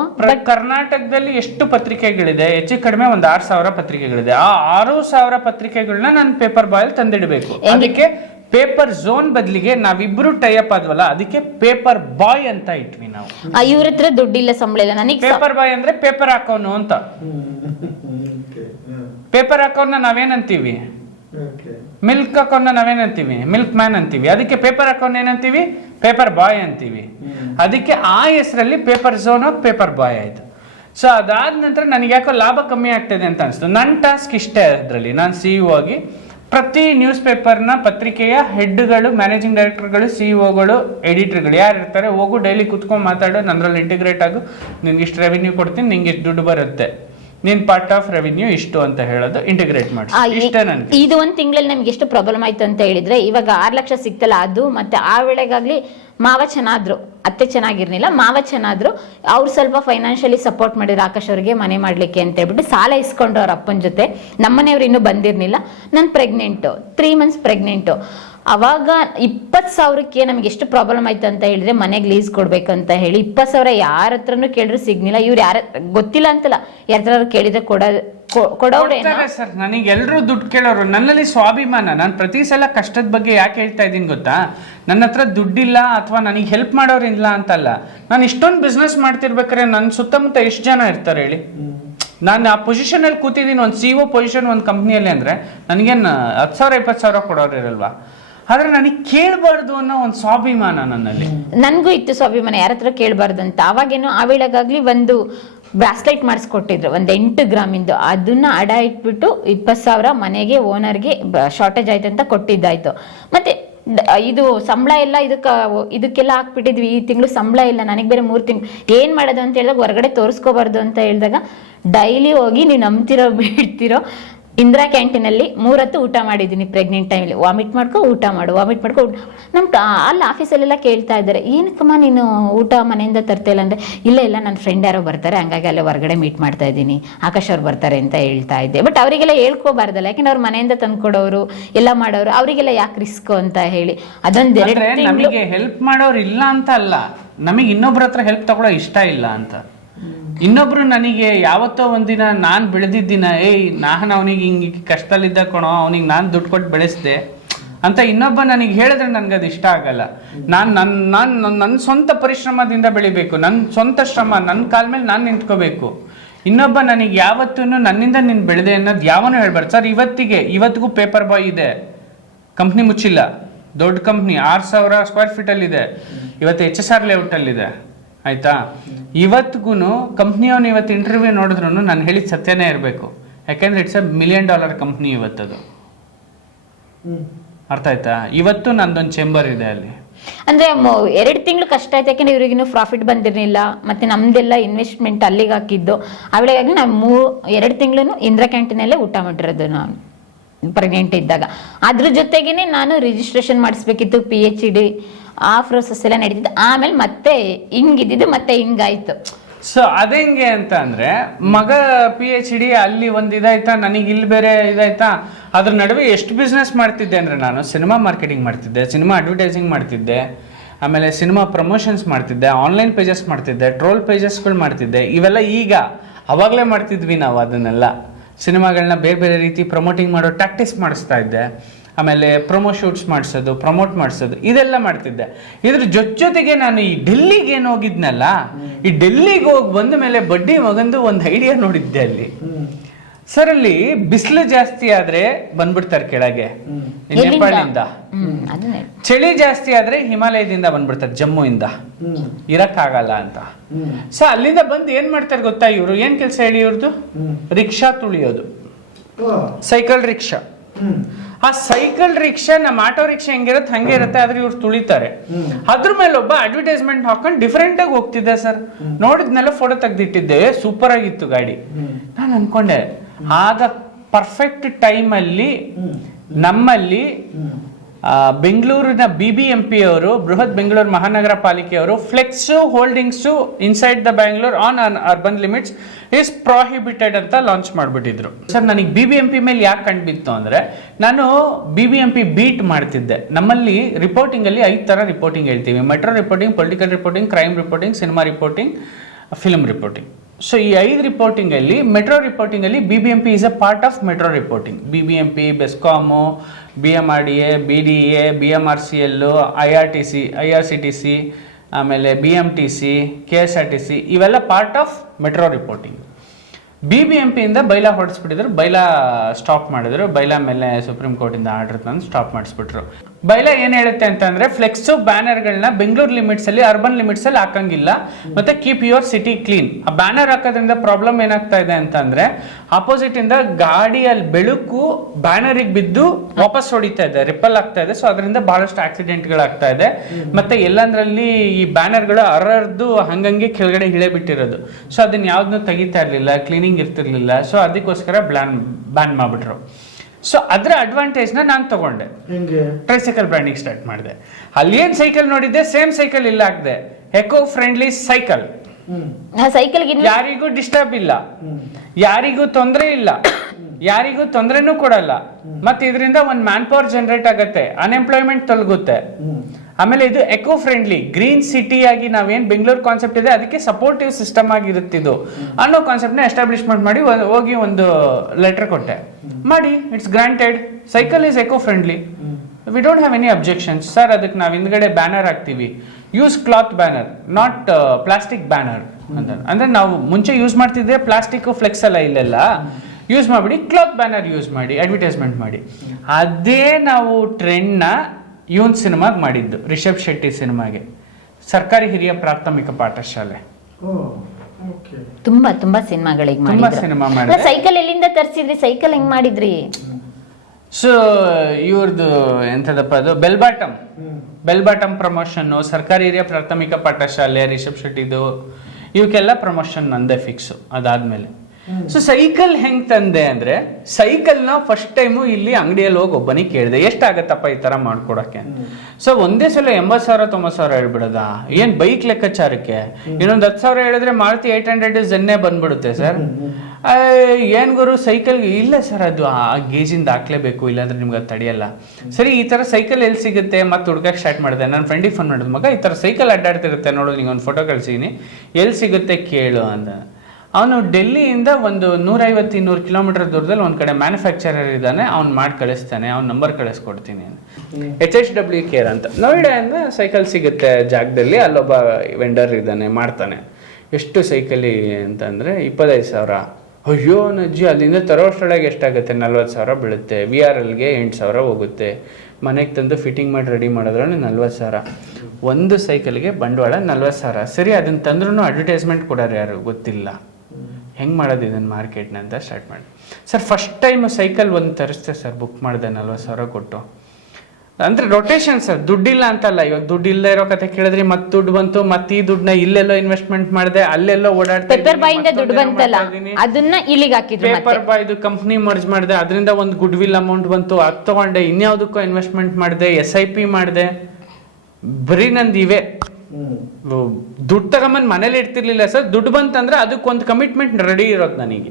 ಕರ್ನಾಟಕದಲ್ಲಿ ಎಷ್ಟು ಪತ್ರಿಕೆಗಳಿದೆ? ಹೆಚ್ಚು ಕಡಿಮೆ ಒಂದು 6,000 ಪತ್ರಿಕೆಗಳಿದೆ. ಆ 6,000 ಪತ್ರಿಕೆಗಳನ್ನ ನಾನು ಪೇಪರ್ ಬಾಯ್ ತಂದಿಡಬೇಕು. ಅದಕ್ಕೆ ಪೇಪರ್ ಝೋನ್ ಬದಲಿಗೆ ನಾವಿಬ್ರು ಟೈಅಪ್ ಆದ್ವಲ್ಲ, ಅದಕ್ಕೆ ಪೇಪರ್ ಬಾಯ್ ಅಂತ ಇಟ್ವಿ ನಾವು. ಇವ್ರ ಹತ್ರ ದುಡ್ಡಿಲ್ಲ, ಸಂಬಳ ಇಲ್ಲ. ನನಗೆ ಪೇಪರ್ ಬಾಯ್ ಅಂದ್ರೆ ಪೇಪರ್ ಹಾಕೋನು ಅಂತ. ಪೇಪರ್ ಹಾಕೋನ್ನ ನಾವೇನಂತೀವಿ? ಮಿಲ್ಕ್ ಅಕೌಂಟ್ ನಾವೇನಂತೀವಿ? ಮಿಲ್ಕ್ ಮ್ಯಾನ್ ಅಂತೀವಿ. ಅದಕ್ಕೆ ಪೇಪರ್ ಅಕೌಂಟ್ ಏನಂತೀವಿ? ಪೇಪರ್ ಬಾಯ್ ಅಂತೀವಿ. ಅದಕ್ಕೆ ಆ ಹೆಸರಲ್ಲಿ ಪೇಪರ್ ಝೋನ್ ಪೇಪರ್ ಬಾಯ್ ಆಯ್ತು. ಸೊ ಅದಾದ ನಂತರ ನನಗೆ ಯಾಕೋ ಲಾಭ ಕಮ್ಮಿ ಆಗ್ತದೆ ಅಂತ ಅನಿಸ್ತು. ನನ್ನ ಟಾಸ್ಕ್ ಇಷ್ಟೇ. ಅದರಲ್ಲಿ ನಾನು CEO ಆಗಿ ಪ್ರತಿ ನ್ಯೂಸ್ ಪೇಪರ್ನ ಪತ್ರಿಕೆಯ ಹೆಡ್ಗಳು, ಮ್ಯಾನೇಜಿಂಗ್ ಡೈರೆಕ್ಟರ್ಗಳು, CEOಗಳು, ಎಡಿಟರ್ಗಳು ಯಾರು ಇರ್ತಾರೆ, ಹೋಗು ಡೈಲಿ ಕುತ್ಕೊಂಡು ಮಾತಾಡು, ನನ್ರಲ್ಲಿ ಇಂಟಿಗ್ರೇಟ್ ಆಗು, ನಿನ್ಗೆ ಇಷ್ಟು ರೆವಿನ್ಯೂ ಕೊಡ್ತೀನಿ, ನಿಂಗೆ ಇಷ್ಟು ದುಡ್ಡು ಬರುತ್ತೆ, ನೀನ್ ಪಾರ್ಟ್ ಆಫ್ ರೆವಿನ್ಯೂ ಇಷ್ಟು ಅಂತ ಹೇಳೋದು, ಇಂಟಿಗ್ರೇಟ್ ಮಾಡಿ. ಇದು 1 ತಿಂಗಳಲ್ಲಿ ನಮ್ಗೆ ಎಷ್ಟು ಪ್ರಾಬ್ಲಮ್ ಆಯ್ತು ಅಂತ ಹೇಳಿದ್ರೆ, ಇವಾಗ 6 ಲಕ್ಷ ಸಿಕ್ತಲ್ಲ ಅದು. ಮತ್ತೆ ಆ ವೇಳೆಗಾಗ್ಲಿ ಮಾವ ಚೆನ್ನಾದ್ರು, ಅತ್ತೆ ಚೆನ್ನಾಗಿರ್ಲಿಲ್ಲ, ಮಾವ ಚೆನ್ನಾದ್ರು. ಅವ್ರು ಸ್ವಲ್ಪ ಫೈನಾನ್ಷಿಯಲಿ ಸಪೋರ್ಟ್ ಮಾಡಿದ್ರು ಆಕಾಶ್ ಅವ್ರಿಗೆ ಮನೆ ಮಾಡ್ಲಿಕ್ಕೆ ಅಂತ ಹೇಳ್ಬಿಟ್ಟು. ಸಾಲ ಇಸ್ಕೊಂಡ್ರು ಅವ್ರ ಅಪ್ಪನ ಜೊತೆ. ನಮ್ಮನೆಯವ್ರು ಇನ್ನೂ ಬಂದಿರ್ಲಿಲ್ಲ. ನಾನು ಪ್ರೆಗ್ನೆಂಟು, 3 ಮಂತ್ಸ್ ಪ್ರೆಗ್ನೆಂಟು. ಅವಾಗ 20,000ಕ್ಕೆ ನಮ್ಗೆ ಎಷ್ಟು ಪ್ರಾಬ್ಲಮ್ ಆಯ್ತು ಅಂತ ಹೇಳಿದ್ರೆ, ಮನೆಗೆ ಲೀಸ್ ಕೊಡ್ಬೇಕಂತ ಹೇಳಿ 20,000 ಯಾರ ಹತ್ರನೂ ಕೇಳಿದ್ರು ಸಿಗ್ನಿಲ್ಲ. ಇವ್ರು ಯಾರ ಗೊತ್ತಿಲ್ಲ ಅಂತಲ್ಲ, ಯಾರ ಕೇಳಿದ್ರೆ ಕೊಡೋರೇನೋ ಸರ್. ನನಗೆ ಎಲ್ಲರೂ ದುಡ್ಡು ಕೇಳೋರು. ನನ್ನಲ್ಲಿ ಸ್ವಾಭಿಮಾನ. ನಾನು ಪ್ರತಿ ಸಲ ಕಷ್ಟದ ಬಗ್ಗೆ ಯಾಕೆ ಹೇಳ್ತಾ ಇದ್ದೀನಿ ಗೊತ್ತಾ? ನನ್ನ ಹತ್ರ ದುಡ್ಡಿಲ್ಲ ಅಥವಾ ನನಗೆ ಹೆಲ್ಪ್ ಮಾಡೋರಿಲ್ಲ ಅಂತಲ್ಲ. ನಾನು ಇಷ್ಟೊಂದು ಬಿಸ್ನೆಸ್ ಮಾಡ್ತಿರ್ಬೇಕಾದ್ರೆ ನನ್ನ ಸುತ್ತಮುತ್ತ ಎಷ್ಟು ಜನ ಇರ್ತಾರೆ ಹೇಳಿ? ನಾನು ಆ ಪೊಸಿಷನ್ ಅಲ್ಲಿ ಕೂತಿದ್ದೀನಿ, ಒಂದು CEO ಪೊಸಿಷನ್ ಒಂದು ಕಂಪ್ನಿಯಲ್ಲಿ ಅಂದ್ರೆ ನನಗೇನು 10,000 20,000 ಕೊಡೋರು ಇರಲ್ವಾ? ಆದ್ರೆ ನನಗೆ ಕೇಳಬಾರ್ದು ಅನ್ನೋ ಒಂದು ಸ್ವಾಭಿಮಾನ ನನ್ನಲ್ಲಿ. ನನ್ಗೂ ಇತ್ತು ಸ್ವಾಭಿಮಾನ, ಯಾರ ಹತ್ರ ಕೇಳಬಾರ್ದು ಅಂತ. ಅವಾಗೇನು ಆ ವೇಳೆಗಾಗ್ಲಿ ಒಂದು ಬ್ರಾಸ್ಲೈಟ್ ಮಾಡಿಸ್ಕೊಟ್ಟಿದ್ರು, ಒಂದು 8 ಗ್ರಾಮಿಂದು. ಅದನ್ನ ಅಡ ಇಟ್ಬಿಟ್ಟು 20,000 ಮನೆಗೆ ಓನರ್ಗೆ ಶಾರ್ಟೇಜ್ ಆಯ್ತು ಅಂತ ಕೊಟ್ಟಿದ್ದಾಯ್ತು. ಮತ್ತೆ ಇದು ಸಂಬಳ ಎಲ್ಲ ಇದಕ್ಕೆಲ್ಲ ಹಾಕ್ಬಿಟ್ಟಿದ್ವಿ. ಈ ತಿಂಗಳು ಸಂಬಳ ಇಲ್ಲ, ನನಗೆ ಬೇರೆ 3 ತಿಂಗಳು ಏನ್ ಮಾಡೋದು ಅಂತ ಹೇಳಿದಾಗ, ಹೊರಗಡೆ ತೋರಿಸ್ಕೋಬಾರ್ದು ಅಂತ ಹೇಳಿದಾಗ, ಡೈಲಿ ಹೋಗಿ ನೀವು ನಂಬ್ತಿರೋ ಬಿಡ್ತಿರೋ ಇಂದಿರಾ ಕ್ಯಾಂಟೀನಲ್ಲಿ 3 ಹೊತ್ತು ಊಟ ಮಾಡಿದ್ದೀನಿ ಪ್ರೆಗ್ನೆಂಟ್ ಟೈಮಲ್ಲಿ. ವಾಮಿಟ್ ಮಾಡ್ಕೊ ಊಟ ಮಾಡು, ವಾಮಿಟ್ ಮಾಡ್ಕೊ ಊಟ. ಅಲ್ಲಿ ಆಫೀಸಲ್ಲೆಲ್ಲ ಕೇಳ್ತಾ ಇದ್ದಾರೆ, ಏನಕ್ಕಮ್ಮ ನೀನು ಊಟ ಮನೆಯಿಂದ ತರ್ತಾ ಇಲ್ಲ ಅಂದರೆ, ಇಲ್ಲ ನನ್ನ ಫ್ರೆಂಡ್ ಯಾರೋ ಬರ್ತಾರೆ, ಹಂಗಾಗಿ ಅಲ್ಲೇ ಹೊರಗಡೆ ಮೀಟ್ ಮಾಡ್ತಾ ಇದ್ದೀನಿ, ಆಕಾಶ್ ಅವ್ರು ಬರ್ತಾರೆ ಅಂತ ಹೇಳ್ತಾ ಇದ್ದೆ. ಬಟ್ ಅವರಿಗೆಲ್ಲ ಹೇಳ್ಕೋಬಾರ್ದಲ್ಲ, ಯಾಕೆಂದ್ರೆ ಅವ್ರ ಮನೆಯಿಂದ ತಂದ್ಕೊಡೋರು ಎಲ್ಲ ಮಾಡೋರು, ಅವರಿಗೆಲ್ಲ ಯಾಕೆ ರಿಸ್ಕ್ ಅಂತ ಹೇಳಿ. ಅದೊಂದು 2 ತಿಂಗಳು ನಮಗೆ ಹೆಲ್ಪ್ ಮಾಡೋರು ಇಲ್ಲ ಅಂತ ಅಲ್ಲ, ನಮಗೆ ಇನ್ನೊಬ್ರ ಹತ್ರ ಹೆಲ್ಪ್ ತಗೊಳ್ಳೋ ಇಷ್ಟ ಇಲ್ಲ ಅಂತ. ಇನ್ನೊಬ್ರು ನನಗೆ ಯಾವತ್ತೋ ಒಂದಿನ ನಾನು ಬೆಳೆದಿದ್ದಿನ ನಾನು ಅವನಿಗೆ ಹಿಂಗೆ ಕಷ್ಟದಲ್ಲಿದ್ದ ಕಣೋ, ಅವನಿಗೆ ನಾನು ದುಡ್ಡು ಕೊಟ್ಟು ಬೆಳೆಸ್ದೆ ಅಂತ ಇನ್ನೊಬ್ಬ ನನಗೆ ಹೇಳಿದ್ರೆ ನನಗೆ ಅದು ಇಷ್ಟ ಆಗಲ್ಲ. ನನ್ನ ಸ್ವಂತ ಪರಿಶ್ರಮದಿಂದ ಬೆಳಿಬೇಕು, ನನ್ನ ಸ್ವಂತ ಶ್ರಮ, ನನ್ನ ಕಾಲ ಮೇಲೆ ನಾನು ನಿಂತ್ಕೋಬೇಕು. ಇನ್ನೊಬ್ಬ ನನಗೆ ಯಾವತ್ತೂ ನನ್ನಿಂದ ನೀನು ಬೆಳೆದೆ ಅನ್ನೋದು ಯಾವನೂ ಹೇಳ್ಬಾರ್ದು. ಸರ್ ಇವತ್ತಿಗೂ ಪೇಪರ್ ಬಾಯ್ ಇದೆ, ಕಂಪ್ನಿ ಮುಚ್ಚಿಲ್ಲ, ದೊಡ್ಡ ಕಂಪ್ನಿ 6,000 ಸ್ಕ್ವೇರ್ ಫೀಟಲ್ಲಿದೆ, ಇವತ್ತು HSR ಲೇಔಟಲ್ಲಿದೆ, ಆಯಿತಾ. ಇವತ್ತಿಗೂ ಕಂಪ್ನಿಯವನು ಇವತ್ತು ಇಂಟರ್ವ್ಯೂ ನೋಡಿದ್ರು ನಾನು ಹೇಳಿದ ಸತ್ಯನೇ ಇರಬೇಕು, ಯಾಕೆಂದ್ರೆ ಇಟ್ಸ್ $1 million ಕಂಪ್ನಿ ಇವತ್ತದು. ಅರ್ಥ ಆಯ್ತಾ? ಇವತ್ತು ನಂದೊಂದು ಚೇಂಬರ್ ಇದೆ ಅಲ್ಲಿ. ಅಂದ್ರೆ 2 ತಿಂಗಳು ಕಷ್ಟ ಆಯ್ತು, ಯಾಕಂದ್ರೆ ಇವ್ರಿಗಿನ್ನೂ ಪ್ರಾಫಿಟ್ ಬಂದಿರಲಿಲ್ಲ, ಮತ್ತೆ ನಮ್ದೆಲ್ಲ ಇನ್ವೆಸ್ಟ್ಮೆಂಟ್ ಅಲ್ಲಿಗೆ ಹಾಕಿದ್ದು. ಅವಳಿಗಾಗಿ ನಾವು 2 ತಿಂಗಳು ಇಂದಿರಾ ಕ್ಯಾಂಟೀನಲ್ಲೇ ಊಟ ಮಾಡಿರೋದು ನಾನು ಪ್ರೆಗ್ನೆಂಟ್ ಇದ್ದಾಗ. ಅದ್ರ ಜೊತೆಗೇನೆ ನಾನು ರಿಜಿಸ್ಟ್ರೇಷನ್ ಮಾಡಿಸ್ಬೇಕಿತ್ತು, PhD ಆ ಪ್ರೋಸೆಸ್ ಎಲ್ಲ ನಡೀತಿದ್ದು. ಆಮೇಲೆ ಮತ್ತೆ ಹಿಂಗಿದ್ದು ಮತ್ತೆ ಹಿಂಗಾಯ್ತು. ಸೊ ಅದೇಂಗೆ ಅಂತ ಅಂದ್ರೆ ಮಗ PhD ಅಲ್ಲಿ ಒಂದು ಇದಾಯ್ತಾ, ನನಗೆ ಇಲ್ಲಿ ಬೇರೆ ಇದಾಯ್ತಾ. ಅದ್ರ ನಡುವೆ ಎಷ್ಟು ಬಿಸ್ನೆಸ್ ಮಾಡ್ತಿದ್ದೆ ಅಂದ್ರೆ ನಾನು ಸಿನಿಮಾ ಮಾರ್ಕೆಟಿಂಗ್ ಮಾಡ್ತಿದ್ದೆ, ಸಿನಿಮಾ ಅಡ್ವರ್ಟೈಸಿಂಗ್ ಮಾಡ್ತಿದ್ದೆ, ಆಮೇಲೆ ಸಿನಿಮಾ ಪ್ರಮೋಷನ್ಸ್ ಮಾಡ್ತಿದ್ದೆ, ಆನ್ಲೈನ್ ಪೇಜಸ್ ಮಾಡ್ತಿದ್ದೆ, ಟ್ರೋಲ್ ಪೇಜಸ್ಗಳು ಮಾಡ್ತಿದ್ದೆ. ಇವೆಲ್ಲ ಈಗ ಅವಾಗಲೇ ಮಾಡ್ತಿದ್ವಿ ನಾವು ಅದನ್ನೆಲ್ಲ. ಸಿನಿಮಾಗಳನ್ನ ಬೇರೆ ಬೇರೆ ರೀತಿ ಪ್ರಮೋಟಿಂಗ್ ಮಾಡೋ ಟ್ಯಾಕ್ಟಿಕ್ಸ್ ಮಾಡಿಸ್ತಾ ಇದ್ದೆ, ಆಮೇಲೆ ಪ್ರೊಮೋ ಶೂಟ್ಸ್ ಮಾಡಿಸೋದು, ಪ್ರಮೋಟ್ ಮಾಡಿಸೋದು, ಇದೆಲ್ಲ ಮಾಡ್ತಿದ್ದೆ. ಇದ್ರ ಜೊತೆಗೆ ನಾನು ಈ ಡೆಲ್ಲಿಗೆ ಏನು ಹೋಗಿದ್ನಲ್ಲ, ಈ ಡೆಲ್ಲಿಗೆ ಹೋಗಿ ಬಂದ ಮೇಲೆ ಬಡ್ಡಿ ಮಗಂದು ಒಂದು ಐಡಿಯಾ ನೋಡಿದ್ದೆ ಅಲ್ಲಿ. ಸರ್ ಅಲ್ಲಿ ಬಿಸಿಲು ಜಾಸ್ತಿ ಆದ್ರೆ ಬಂದ್ಬಿಡ್ತಾರೆ ಕೆಳಗೆ ನೇಪಾಳದಿಂದ, ಚಳಿ ಜಾಸ್ತಿ ಆದ್ರೆ ಹಿಮಾಲಯದಿಂದ ಬಂದ್ಬಿಡ್ತಾರೆ, ಜಮ್ಮುವಿಂದ, ಇರಕ್ಕಾಗಲ್ಲ ಅಂತ. ಸೊ ಅಲ್ಲಿಂದ ಬಂದು ಏನ್ ಮಾಡ್ತಾರೆ ಗೊತ್ತಾ ಇವ್ರು? ಏನ್ ಕೆಲಸ ಹೇಳಿ ಇವ್ರದ್ದು? ರಿಕ್ಷಾ ತುಳಿಯೋದು, ಸೈಕಲ್ ರಿಕ್ಷಾ. ಆ ಸೈಕಲ್ ರಿಕ್ಷಾ ನಮ್ಮ ಆಟೋ ರಿಕ್ಷಾ ಹೆಂಗಿರುತ್ತೆ ಹಂಗೆ ಇರುತ್ತೆ, ಆದ್ರೆ ಇವ್ರು ತುಳಿತಾರೆ. ಅದ್ರ ಮೇಲೆ ಒಬ್ಬ ಅಡ್ವರ್ಟೈಸ್ಮೆಂಟ್ ಹಾಕೊಂಡು ಡಿಫ್ರೆಂಟ್ ಆಗಿ ಹೋಗ್ತಿದ್ದೆ ಸರ್. ನೋಡಿದ್ನೆಲ್ಲ ಫೋಟೋ ತೆಗ್ದಿಟ್ಟಿದ್ದೆ, ಸೂಪರ್ ಆಗಿತ್ತು ಗಾಡಿ. ನಾನು ಅನ್ಕೊಂಡೆ ಆಗ ಪರ್ಫೆಕ್ಟ್ ಟೈಮ್ ಅಲ್ಲಿ ನಮ್ಮಲ್ಲಿ ಬೆಂಗಳೂರಿನ BBMP ಅವರು, ಬೃಹತ್ ಬೆಂಗಳೂರು ಮಹಾನಗರ ಪಾಲಿಕೆಯವರು flex hoardings inside the Bangalore on urban limits is prohibited ಅಂತ ಲಾಂಚ್ ಮಾಡ್ಬಿಟ್ಟಿದ್ರು. ಸರ್ ನನಗೆ BBMP ಮೇಲೆ ಯಾಕೆ ಕಂಡುಬಿತ್ತು ಅಂದ್ರೆ, ನಾನು BBMP ಬೀಟ್ ಮಾಡ್ತಿದ್ದೆ. ನಮ್ಮಲ್ಲಿ ರಿಪೋರ್ಟಿಂಗ್ ಅಲ್ಲಿ 5 ತರ ರಿಪೋರ್ಟಿಂಗ್ ಹೇಳ್ತೀವಿ: metro reporting, political reporting, crime reporting, cinema reporting, film reporting. So ಈ 5 ರಿಪೋರ್ಟಿಂಗ್ ಅಲ್ಲಿ ಮೆಟ್ರೋ ರಿಪೋರ್ಟಿಂಗ್ ಅಲ್ಲಿ BBMP is a part of metro reporting. BBMP, BESCOM, BMRDA, BDA, BMRCL, IRCTC, ಆಮೇಲೆ BMTC, KSRTC ಇವೆಲ್ಲ part of metro reporting. BBMP ಇಂದ bylaw ಹೊಡೆಸ್ಬಿಟ್ಟಿದ್ರು, bylaw stop ಮಾಡಿದ್ರು. Bylaw ಮೇಲೆ supreme court ಇಂದ order ತಂದು ಸ್ಟಾಪ್ ಮಾಡಿಸ್ಬಿಟ್ರು. ಬೈಲಾ ಏನ್ ಹೇಳುತ್ತೆ ಅಂತಂದ್ರೆ, ಫ್ಲೆಕ್ಸ್ ಬ್ಯಾನರ್ಗಳನ್ನ ಬೆಂಗಳೂರು ಲಿಮಿಟ್ಸ್ ಅಲ್ಲಿ, ಅರ್ಬನ್ ಲಿಮಿಟ್ಸ್ ಅಲ್ಲಿ ಹಾಕಂಗಿಲ್ಲ, ಮತ್ತೆ ಕೀಪ್ ಯುವರ್ ಸಿಟಿ ಕ್ಲೀನ್. ಆ ಬ್ಯಾನರ್ ಹಾಕೋದ್ರಿಂದ ಪ್ರಾಬ್ಲಮ್ ಏನಾಗ್ತಾ ಇದೆ ಅಂತಂದ್ರೆ, ಆಪೋಸಿಟ್ ಇಂದ ಗಾಡಿಯಲ್ಲಿ ಬೆಳಕು ಬ್ಯಾನರಿಗೆ ಬಿದ್ದು ವಾಪಸ್ ಹೊಡಿತಾ ಇದೆ, ರಿಪಲ್ ಆಗ್ತಾ ಇದೆ. ಸೊ ಅದರಿಂದ ಬಹಳಷ್ಟು ಆಕ್ಸಿಡೆಂಟ್ಗಳಾಗ್ತಾ ಇದೆ. ಮತ್ತೆ ಎಲ್ಲಂದ್ರಲ್ಲಿ ಈ ಬ್ಯಾನರ್ಗಳು ಅರ್ದು ಹಂಗಂಗೆ ಕೆಳಗಡೆ ಇಳೆ ಬಿಟ್ಟಿರೋದು. ಸೊ ಅದನ್ನ ಯಾವ್ದನ್ನು ತೆಗಿತಾ ಇರ್ಲಿಲ್ಲ, ಕ್ಲೀನಿಂಗ್ ಇರ್ತಿರ್ಲಿಲ್ಲ. ಸೊ ಅದಕ್ಕೋಸ್ಕರ ಬ್ಯಾನ್ ಮಾಡ್ಬಿಟ್ರು. ಸೊ ಅದರ ಅಡ್ವಾಂಟೇಜ್ ನಾನು ತಗೊಂಡೆ, ಟ್ರೈಸೈಕಲ್ ಬ್ರ್ಯಾಂಡಿಂಗ್ ಸ್ಟಾರ್ಟ್ ಮಾಡಿದೆ. ಅಲ್ಲಿ ಏನ್ ಸೈಕಲ್ ನೋಡಿದ್ದೆ, ಸೇಮ್ ಸೈಕಲ್ ಇಲ್ಲ ಹಾಕ್ದೆ. ಎಕೋ ಫ್ರೆಂಡ್ಲಿ ಸೈಕಲ್, ಯಾರಿಗೂ ಡಿಸ್ಟರ್ಬ್ ಇಲ್ಲ, ಯಾರಿಗೂ ತೊಂದರೆ ಇಲ್ಲ, ಯಾರಿಗೂ ತೊಂದರೆನೂ ಕೊಡಲ್ಲ. ಮತ್ತೆ ಇದರಿಂದ ಒಂದು ಮ್ಯಾನ್ ಪವರ್ ಜನರೇಟ್ ಆಗುತ್ತೆ, ಅನ್ಎಂಪ್ಲಾಯ್ಮೆಂಟ್ ತೊಲಗುತ್ತೆ. ಆಮೇಲೆ ಇದು ಎಕೋ ಫ್ರೆಂಡ್ಲಿ ಗ್ರೀನ್ ಸಿಟಿ ಆಗಿ ನಾವೇನ್ ಬೆಂಗಳೂರು ಕಾನ್ಸೆಪ್ಟ್ ಇದೆ ಅದಕ್ಕೆ ಸಪೋರ್ಟಿವ್ ಸಿಸ್ಟಮ್ ಆಗಿರುತ್ತಿದ್ದು ಅನ್ನೋ ಕಾನ್ಸೆಪ್ಟ್ ನ ಎಸ್ಟಾಬ್ಲಿಷ್ಮೆಂಟ್ ಮಾಡಿ ಹೋಗಿ ಒಂದು ಲೆಟರ್ ಕೊಟ್ಟೆ ಮಾಡಿ. It's granted, cycle is eco friendly, we don't have any objections sir. ಅದಕ್ಕೆ ನಾವು ಹಿಂದ್ಗಡೆ ಬ್ಯಾನರ್ ಹಾಕ್ತೀವಿ, use cloth banner not plastic banner ಅಂತ. ಅಂದ್ರೆ ನಾವು ಮುಂಚೆ ಯೂಸ್ ಮಾಡ್ತಿದ್ರೆ ಪ್ಲಾಸ್ಟಿಕ್ ಫ್ಲೆಕ್ಸ್ ಎಲ್ಲ ಇಲ್ಲೆಲ್ಲ ಯೂಸ್ ಮಾಡ್ಬಿಡಿ, ಕ್ಲಾತ್ ಬ್ಯಾನರ್ ಯೂಸ್ ಮಾಡಿ, ಅಡ್ವರ್ಟೈಸ್ಮೆಂಟ್ ಮಾಡಿ. ಅದೇ ನಾವು ಟ್ರೆಂಡ್ನ ಇವನ್ ಸಿನಿಮಾಗೆ ಮಾಡಿದ್ದು, ರಿಷಬ್ ಶೆಟ್ಟಿ ಸಿನಿಮಾಗೆ, ಸರ್ಕಾರಿ ಹಿರಿಯ ಪ್ರಾಥಮಿಕ ಪಾಠಶಾಲೆ. ತುಂಬಾ ತುಂಬಾ ಸಿನಿಮಾಗಳಿಗೆ ಸಿನಿಮಾ ಮಾಡಿದ್ರೆ. ಸೈಕಲ್ ಎಲ್ಲಿಂದ ತರಿಸಿದ್ರಿ? ಸೈಕಲ್ ಹೆಂಗ್ ಮಾಡಿದ್ರಿ? ಸೊ ಇವ್ರದ್ದು ಎಂತದಪ್ಪ ಅದು, ಬೆಲ್ ಬಾಟಮ್ ಪ್ರಮೋಷನ್, ಸರ್ಕಾರಿ ಹಿರಿಯ ಪ್ರಾಥಮಿಕ ಪಾಠಶಾಲೆ ರಿಷಬ್ ಶೆಟ್ಟಿದು, ಇವಕ್ಕೆಲ್ಲ ಪ್ರಮೋಷನ್ ನಂದೇ ಫಿಕ್ಸ್. ಅದಾದ್ಮೇಲೆ ಸೊ ಸೈಕಲ್ ಹೆಂಗ್ ತಂದೆ ಅಂದ್ರೆ, ಸೈಕಲ್ ನ ಫಸ್ಟ್ ಟೈಮು ಇಲ್ಲಿ ಅಂಗಡಿಯಲ್ಲಿ ಹೋಗಿ ಒಬ್ಬನಿಗೆ ಕೇಳಿದೆ, ಎಷ್ಟಾಗತ್ತಪ್ಪ ಈ ತರ ಮಾಡ್ಕೊಡಕ್ಕೆ. ಸೊ ಒಂದೇ ಸಲ 80,000 90,000 ಹೇಳ್ಬಿಡದ, ಏನ್ ಬೈಕ್ ಲೆಕ್ಕಾಚಾರಕ್ಕೆ ಇನ್ನೊಂದು 10,000 ಹೇಳಿದ್ರೆ ಮಾರುತಿ 800 ಜನ್ನೇ ಬಂದ್ಬಿಡುತ್ತೆ ಸರ್. ಏನ್ ಗುರು ಸೈಕಲ್ಗೆ ಇಲ್ಲ ಸರ್, ಅದು ಆ ಗೇಜಿಂದ ಹಾಕ್ಲೇಬೇಕು, ಇಲ್ಲಾಂದ್ರೆ ನಿಮ್ಗೆ ಅದು ತಡೆಯಲ್ಲ. ಸರಿ, ಈ ತರ ಸೈಕಲ್ ಎಲ್ಲಿ ಸಿಗುತ್ತೆ ಮತ್ತೆ ಹುಡ್ಕಕ್ಕೆ ಸ್ಟಾರ್ಟ್ ಮಾಡಿದೆ. ನನ್ನ ಫ್ರೆಂಡಿಗೆ ಫೋನ್ ಮಾಡಿದ, ಮಗ ಈ ತರ ಸೈಕಲ್ ಅಡ್ಡಾಡ್ತಿರುತ್ತೆ ನೋಡು, ನಿಂಗೆ ಒಂದು ಫೋಟೋ ಕಳ್ಸಿದ್ದೀನಿ, ಎಲ್ಲಿ ಸಿಗುತ್ತೆ ಕೇಳು ಅಂತ. ಅವನು ಡೆಲ್ಲಿಯಿಂದ ಒಂದು 150-200 ಕಿಲೋಮೀಟರ್ ದೂರದಲ್ಲಿ ಒಂದು ಕಡೆ ಮ್ಯಾನುಫ್ಯಾಕ್ಚರರ್ ಇದ್ದಾನೆ, ಅವ್ನು ಮಾಡಿ ಕಳಿಸ್ತಾನೆ, ಅವ್ನ ನಂಬರ್ ಕಳಿಸ್ಕೊಡ್ತೀನಿ. HHW ಕೇರ್ ಅಂತ ನೋಯ್ಡಾಯಿಂದ ಸೈಕಲ್ ಸಿಗುತ್ತೆ ಜಾಗದಲ್ಲಿ, ಅಲ್ಲೊಬ್ಬ ವೆಂಡರ್ ಇದ್ದಾನೆ, ಮಾಡ್ತಾನೆ. ಎಷ್ಟು ಸೈಕಲಿ ಅಂತಂದರೆ 25,000. ಅಯ್ಯೋ ನಜ್ಜಿ, ಅಲ್ಲಿಂದ ತರೋಷ್ಟೊಳಗೆ ಎಷ್ಟಾಗುತ್ತೆ? 40,000 ಬೀಳುತ್ತೆ. VRLಗೆ 8,000 ಹೋಗುತ್ತೆ. ಮನೆಗೆ ತಂದು ಫಿಟ್ಟಿಂಗ್ ಮಾಡಿ ರೆಡಿ ಮಾಡಿದ್ರೆ 40,000. ಒಂದು ಸೈಕಲ್ಗೆ ಬಂಡವಾಳ 40,000. ಸರಿ, ಅದನ್ನು ತಂದ್ರೂ ಅಡ್ವರ್ಟೈಸ್ಮೆಂಟ್ ಕೊಡೋರು ಯಾರು ಗೊತ್ತಿಲ್ಲ. ಹೆಂಗೆ ಮಾಡೋದು ಇದನ್ನು ಮಾರ್ಕೆಟ್ನ ಅಂತ ಸ್ಟಾರ್ಟ್ ಮಾಡಿ. ಸರ್ ಫಸ್ಟ್ ಟೈಮ್ ಸೈಕಲ್ ಒಂದು ತರಿಸ್ತೆ ಸರ್, ಬುಕ್ ಮಾಡಿದೆ 40,000 ಕೊಟ್ಟು. ಅಂದರೆ ರೊಟೇಷನ್ ಸರ್, ದುಡ್ಡಿಲ್ಲ ಅಂತಲ್ಲ. ಇವಾಗ ದುಡ್ಡು ಇಲ್ಲದೆ ಇರೋ ಕತೆ ಕೇಳಿದ್ರಿ, ಮತ್ತೆ ದುಡ್ಡು ಬಂತು, ಮತ್ತೆ ಈ ದುಡ್ಡನ್ನ ಇಲ್ಲೆಲ್ಲೋ ಇನ್ವೆಸ್ಟ್ಮೆಂಟ್ ಮಾಡಿದೆ, ಅಲ್ಲೆಲ್ಲೋ ಓಡಾಡ್ತಾ ಪೇಪರ್ ಬಾಯಿಂದ ದುಡ್ಡು ಬಂತಲ್ಲ, ಅದನ್ನ ಇಲ್ಲಿಗೆ ಹಾಕಿದ್ರು. ಪೇಪರ್ ಬಾಯ್ದು ಕಂಪ್ನಿ ಮರ್ಜ್ ಮಾಡಿದೆ, ಅದರಿಂದ ಒಂದು ಗುಡ್ ವಿಲ್ ಅಮೌಂಟ್ ಬಂತು, ಅದು ತಗೊಂಡೆ, ಇನ್ಯಾವುದಕ್ಕೂ ಇನ್ವೆಸ್ಟ್ಮೆಂಟ್ ಮಾಡಿದೆ, SIP ಮಾಡಿದೆ. ಬರೀ ನಂದು ಇವೆ ದುಡ್ಡು ತಗೊಂಬಂದು ಮನೇಲಿ ಇಡ್ತಿರ್ಲಿಲ್ಲ ಸರ್. ದುಡ್ಡು ಬಂತಂದ್ರೆ ಅದಕ್ಕೊಂದು ಕಮಿಟ್ಮೆಂಟ್ ರೆಡಿ ಇರೋದು ನನಗೆ.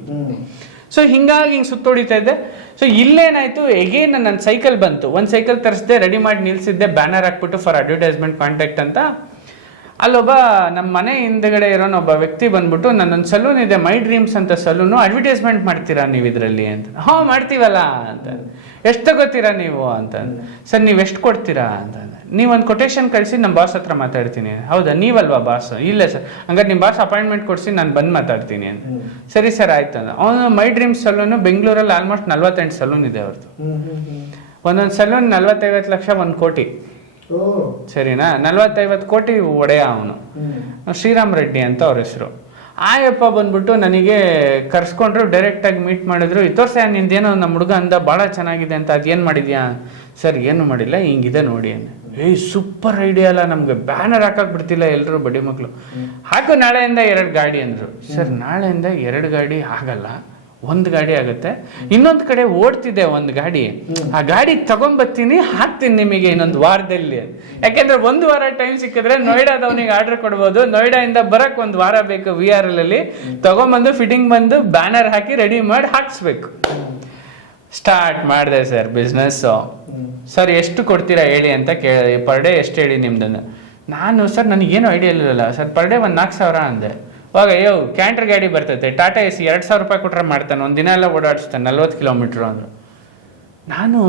ಸೊ ಹಿಂಗಾಗಿ ಹಿಂಗೆ ಸುತ್ತೋಡಿತಾ ಇದ್ದೆ. ಸೊ ಇಲ್ಲೇನಾಯ್ತು, ಎಗೇನ್ ನನ್ನ ಸೈಕಲ್ ಬಂತು. ಒಂದು ಸೈಕಲ್ ತರಿಸಿದೆ, ರೆಡಿ ಮಾಡಿ ನಿಲ್ಸಿದ್ದೆ, ಬ್ಯಾನರ್ ಹಾಕ್ಬಿಟ್ಟು ಫಾರ್ ಅಡ್ವರ್ಟೈಸ್ಮೆಂಟ್ ಕಾಂಟ್ಯಾಕ್ಟ್ ಅಂತ. ಅಲ್ಲೊಬ್ಬ ನಮ್ಮ ಮನೆ ಹಿಂದ್ಗಡೆ ಇರೋನೊಬ್ಬ ಒಬ್ಬ ವ್ಯಕ್ತಿ ಬಂದ್ಬಿಟ್ಟು, ನನ್ನೊಂದು ಸಲೂನ್ ಇದೆ, ಮೈ ಡ್ರೀಮ್ಸ್ ಅಂತ ಸಲೂನು, ಅಡ್ವರ್ಟೈಸ್ಮೆಂಟ್ ಮಾಡ್ತೀರಾ ನೀವು ಇದರಲ್ಲಿ ಅಂತ. ಹಾಂ ಮಾಡ್ತೀವಲ್ಲ ಅಂತ. ಎಷ್ಟು ತಗೋತೀರಾ ನೀವು ಅಂತ. ಸರ್ ನೀವು ಎಷ್ಟು ಕೊಡ್ತೀರಾ ಅಂತ. ನೀವೊಂದು ಕೊಟೇಶನ್ ಕಳಿಸಿ ನಮ್ಮ ಬಾಸ್ ಹತ್ರ ಮಾತಾಡ್ತೀನಿ. ಹೌದಾ, ನೀವಲ್ವಾ ಬಾಸ್? ಇಲ್ಲ ಸರ್. ಹಂಗಾರೆ ನಿಮ್ಮ ಬಾಸ್ ಅಪಾಯಿಂಟ್ಮೆಂಟ್ ಕೊಡಿಸಿ ನಾನು ಬಂದು ಮಾತಾಡ್ತೀನಿ ಅಂತ. ಸರಿ ಸರ್ ಆಯ್ತು ಅಂತ. ಅವನು ಮೈ ಡ್ರೀಮ್ಸ್ ಸಲೂನು ಬೆಂಗಳೂರಲ್ಲಿ ಆಲ್ಮೋಸ್ಟ್ 48 ಸಲೂನ್ ಇದೆ ಅವ್ರದ್ದು. ಒಂದೊಂದು ಸಲೂನ್ 40-50 ಲಕ್ಷ, 1 ಕೋಟಿ. ಸರಿನಾ, 40-50 ಕೋಟಿ ಒಡೆಯ ಅವನು. ಶ್ರೀರಾಮ್ ರೆಡ್ಡಿ ಅಂತ ಅವ್ರ ಹೆಸರು. ಆಯಪ್ಪ ಬಂದ್ಬಿಟ್ಟು ನನಗೆ ಕರ್ಸ್ಕೊಂಡ್ರು, ಡೈರೆಕ್ಟಾಗಿ ಮೀಟ್ ಮಾಡಿದ್ರು. ಇತ್ತೋರ್ಸ ನಿಂದೇನೋ ನಮ್ಮ ಹುಡುಗ ಅಂದ ಭಾಳ ಚೆನ್ನಾಗಿದೆ ಅಂತ, ಅದೇನು ಮಾಡಿದ್ಯಾ? ಸರ್ ಏನು ಮಾಡಿಲ್ಲ, ಹಿಂಗಿದೆ ನೋಡಿ ಅಂದೆ. ಸೂಪರ್ ಐಡಿಯಾ ಅಲ್ಲ, ನಮ್ಗೆ ಬ್ಯಾನರ್ ಹಾಕಕ್ ಬಿಡ್ತಿಲ್ಲ ಎಲ್ಲರೂ ಬಡಿ ಮಕ್ಕಳು. ಹಾಕು ನಾಳೆಯಿಂದ 2 ಗಾಡಿ ಅಂದ್ರು. ಸರ್ ನಾಳೆಯಿಂದ 2 ಗಾಡಿ ಆಗಲ್ಲ, 1 ಗಾಡಿ ಆಗುತ್ತೆ. ಇನ್ನೊಂದು ಕಡೆ ಓಡ್ತಿದೆ 1 ಗಾಡಿ, ಆ ಗಾಡಿ ತಗೊಂಬರ್ತೀನಿ, ಹಾಕ್ತೀನಿ ನಿಮಗೆ ಇನ್ನೊಂದು ವಾರದಲ್ಲಿ. ಯಾಕೆಂದ್ರೆ 1 ವಾರ ಟೈಮ್ ಸಿಕ್ಕಿದ್ರೆ ನೋಯ್ಡಾದವನಿಗೆ ಆರ್ಡರ್ ಕೊಡ್ಬೋದು. ನೋಯ್ಡಾಯಿಂದ ಬರಕ್ 1 ವಾರ ಬೇಕು. VRL ಅಲ್ಲಿ ತಗೊಂಬಂದು ಫಿಟ್ಟಿಂಗ್ ಬಂದು ಬ್ಯಾನರ್ ಹಾಕಿ ರೆಡಿ ಮಾಡಿ ಹಾಕ್ಸ್ಬೇಕು. ಸ್ಟಾರ್ಟ್ ಮಾಡಿದೆ ಸರ್ ಬಿಸ್ನೆಸ್. ಸರ್ ಎಷ್ಟು ಕೊಡ್ತೀರಾ ಹೇಳಿ ಅಂತ ಕೇಳಿ, ಪರ್ ಡೇ ಎಷ್ಟು ಹೇಳಿ ನಿಮ್ದನ್ನು. ನಾನು ಸರ್ ನನಗೇನು ಐಡಿಯಾ ಇರಲಿಲ್ಲ ಸರ್. ಪರ್ ಡೇ ಒಂದು 4,000 ಅಂದೆ. ಇವಾಗ ಅಯ್ಯೋ ಕ್ಯಾಂಟ್ರ್ ಗಾಡಿ ಬರ್ತೈತೆ, ಟಾಟಾ AC 2,000 ರೂಪಾಯಿ ಕೊಟ್ಟರೆ ಮಾಡ್ತಾನೆ, ಒಂದು ದಿನ ಎಲ್ಲ ಓಡಾಡಿಸ್ತಾನೆ 40 ಕಿಲೋಮೀಟ್ರು ಅಂದರು. ನಾನು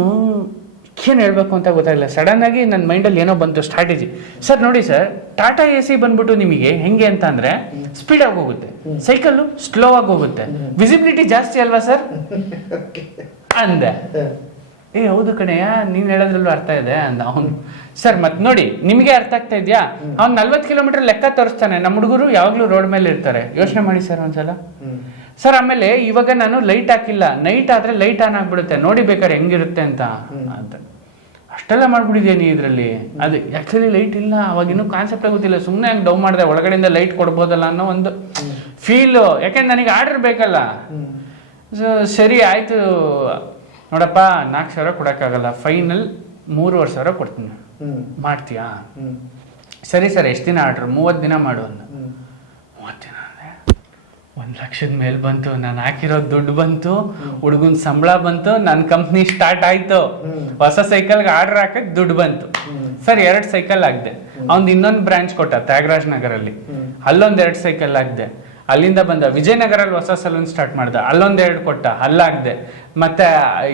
ಏನು ಹೇಳಬೇಕು ಅಂತ ಗೊತ್ತಾಗಿಲ್ಲ. ಸಡನ್ನಾಗಿ ನನ್ನ ಮೈಂಡಲ್ಲಿ ಏನೋ ಬಂತು ಸ್ಟ್ರಾಟಜಿ. ಸರ್ ನೋಡಿ ಸರ್, ಟಾಟಾ AC ಬಂದ್ಬಿಟ್ಟು ನಿಮಗೆ ಹೆಂಗೆ ಅಂತ ಅಂದರೆ ಸ್ಪೀಡಾಗಿ ಹೋಗುತ್ತೆ, ಸೈಕಲ್ಲು ಸ್ಲೋ ಆಗಿ ಹೋಗುತ್ತೆ, ವಿಸಿಬಿಲಿಟಿ ಜಾಸ್ತಿ ಅಲ್ವಾ ಸರ್ ಅಂದೆ. ಹೌದು ಕಣೆಯ, ನೀನು ಹೇಳೋದ್ರಲ್ಲೂ ಅರ್ಥ ಇದೆ ಅಂದ ಅವನು. ಸರ್ ಮತ್ತೆ ನೋಡಿ, ನಿಮಗೆ ಅರ್ಥ ಆಗ್ತಾ ಇದೆಯಾ? ಅವ್ನು 40 ಕಿಲೋಮೀಟರ್ ಲೆಕ್ಕ ತೋರಿಸ್ತಾನೆ. ನಮ್ಮ ಹುಡುಗರು ಯಾವಾಗಲೂ ರೋಡ್ ಮೇಲೆ ಇರ್ತಾರೆ. ಯೋಚನೆ ಮಾಡಿ ಸರ್ ಒಂದ್ಸಲ. ಸರ್ ಆಮೇಲೆ ಇವಾಗ ನಾನು ಲೈಟ್ ಹಾಕಿಲ್ಲ, ನೈಟ್ ಆದರೆ ಲೈಟ್ ಆನ್ ಆಗ್ಬಿಡುತ್ತೆ, ನೋಡಿ ಬೇಕಾದ್ರೆ ಹೆಂಗಿರುತ್ತೆ ಅಂತ ಅಂತ ಅಷ್ಟೆಲ್ಲ ಮಾಡ್ಬಿಟ್ಟಿದ್ದೀನಿ ಇದರಲ್ಲಿ. ಅದು ಆ್ಯಕ್ಚುಲಿ ಲೈಟ್ ಇಲ್ಲ, ಅವಾಗಿನ್ನೂ ಕಾನ್ಸೆಪ್ಟ್ ಆಗುತ್ತಿಲ್ಲ. ಸುಮ್ಮನೆ ಹಂಗೆ ಡೌ ಮಾಡಿದೆ, ಒಳಗಡೆಯಿಂದ ಲೈಟ್ ಕೊಡ್ಬೋದಲ್ಲ ಅನ್ನೋ ಒಂದು ಫೀಲು. ಯಾಕೆಂದ್ರೆ ನನಗೆ ಆರ್ಡರ್ ಬೇಕಲ್ಲ. ಸೊ ಸರಿ ಆಯಿತು ನೋಡಪ್ಪ, 4,000 ಕೊಡೋಕ್ಕಾಗಲ್ಲ, ಫೈನಲ್ 3,500 ಕೊಡ್ತೀನಿ, ಮಾಡ್ತೀಯಾ? ಸರಿ ಸರ್, ಎಷ್ಟು ದಿನ ಆರ್ಡ್ರು? 30 ದಿನ ಮಾಡು ಅಂದ. 30 ದಿನ ಅಂದರೆ 1 ಲಕ್ಷದ ಮೇಲೆ ಬಂತು. ನಾನು ಹಾಕಿರೋ ದುಡ್ಡು ಬಂತು, ಹುಡುಗನ ಸಂಬಳ ಬಂತು, ನನ್ನ ಕಂಪ್ನಿ ಸ್ಟಾರ್ಟ್ ಆಯಿತು. ಹೊಸ ಸೈಕಲ್ಗೆ ಆರ್ಡರ್ ಹಾಕಕ್ಕೆ ದುಡ್ಡು ಬಂತು. ಸರ್ 2 ಸೈಕಲ್ ಹಾಕಿದೆ. ಅವ್ನು ಇನ್ನೊಂದು ಬ್ರಾಂಚ್ ಕೊಟ್ಟ ತ್ಯಾಗರಾಜ್ ನಗರಲ್ಲಿ, ಅಲ್ಲೊಂದು 2 ಸೈಕಲ್ ಹಾಕಿದೆ. ಅಲ್ಲಿಂದ ಬಂದ ವಿಜಯನಗರಲ್ಲಿ ಹೊಸ ಸಲೂನ್ ಸ್ಟಾರ್ಟ್ ಮಾಡ್ದೆ, ಅಲ್ಲೊಂದು 2 ಕೊಟ್ಟ, ಅಲ್ಲಾಗ್ದೆ. ಮತ್ತೆ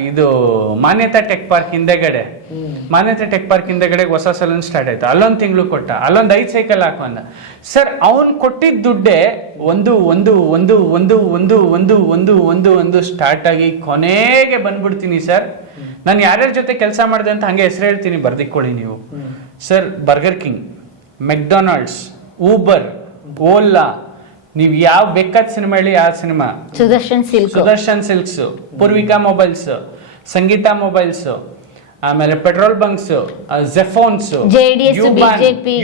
ಇದು ಮಾನ್ಯತಾ ಟೆಕ್ ಪಾರ್ಕ್ ಹಿಂದೆಗಡೆ, ಮಾನ್ಯತಾ ಟೆಕ್ ಪಾರ್ಕ್ ಹಿಂದೆಗಡೆ ಹೊಸ ಸಲೂನ್ ಸ್ಟಾರ್ಟ್ ಆಯ್ತು, ಅಲ್ಲೊಂದು ತಿಂಗಳು ಕೊಟ್ಟ, ಅಲ್ಲೊಂದು 5 ಸೈಕಲ್ ಹಾಕೊಂಡ. ಸರ್ ಅವ್ನು ಕೊಟ್ಟಿದ್ದ ದುಡ್ಡೇ ಒಂದು ಒಂದು ಒಂದು ಒಂದು ಒಂದು ಒಂದು ಒಂದು ಒಂದು ಒಂದು ಸ್ಟಾರ್ಟ್ ಆಗಿ ಕೊನೆಗೆ ಬಂದ್ಬಿಡ್ತೀನಿ ಸರ್. ನಾನು ಯಾರ್ಯಾರ ಜೊತೆ ಕೆಲಸ ಮಾಡಿದೆ ಅಂತ ಹಂಗೆ ಹೆಸರು ಹೇಳ್ತೀನಿ, ಬರ್ದಿಕ್ಕೊಳ್ಳಿ ನೀವು. Sir burger king, McDonald's, Uber, Ola, ನೀವು ಯಾವ ಬೇಕಾದ ಸಿನಿಮಾ ಹೇಳಿ, ಯಾವ cinema, Sudarshan silks, Poorvika mobiles, Sangeetha mobiles, ಆಮೇಲೆ ಪೆಟ್ರೋಲ್ ಬಂಕ್ಸ್, ಜೆಫೋನ್ಸ್,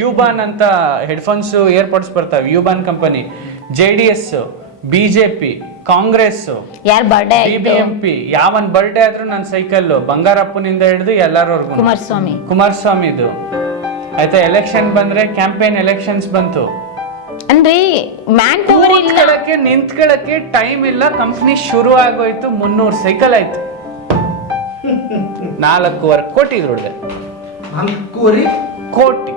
ಯೂಬಾನ್ ಅಂತ ಹೆಡ್ಫೋನ್ಸ್ ಏರ್ಪೋರ್ಟ್ಸ್ ಬರ್ತಾವೆ, Ubon company, JDS, BJP, Congress, BBMP, ಯಾವನ್ ಬರ್ಡೇ ಆದ್ರೂ ನನ್ನ ಸೈಕಲ್, ಬಂಗಾರಪ್ಪನಿಂದ ಹಿಡಿದು ಎಲ್ಲಾರವರೆಗೂ, ಕುಮಾರಸ್ವಾಮಿದು ಆಯ್ತಾ. ಎಲೆಕ್ಷನ್ ಬಂದ್ರೆ ಕ್ಯಾಂಪೇನ್ ಎಲೆಕ್ಷನ್ಸ್ ಬಂತು, ಅಂದ್ರೆ ಮ್ಯಾನ್ ಪವರ್ ಇಲ್ಲ. ನಿಂತ್ಕೊಳ್ಳಕ್ಕೆ ಟೈಮ್ ಇಲ್ಲ. ಕಂಪ್ನಿ ಶುರು ಆಗೋಯ್ತು, 300 ಸೈಕಲ್ ಆಯ್ತು, 4.25 ಕೋಟಿ ದುಡ್ದೆ. 4 ಕೋಟಿ,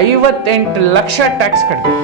58 ಲಕ್ಷ ಟ್ಯಾಕ್ಸ್ ಕಟ್ಟಿದೆ.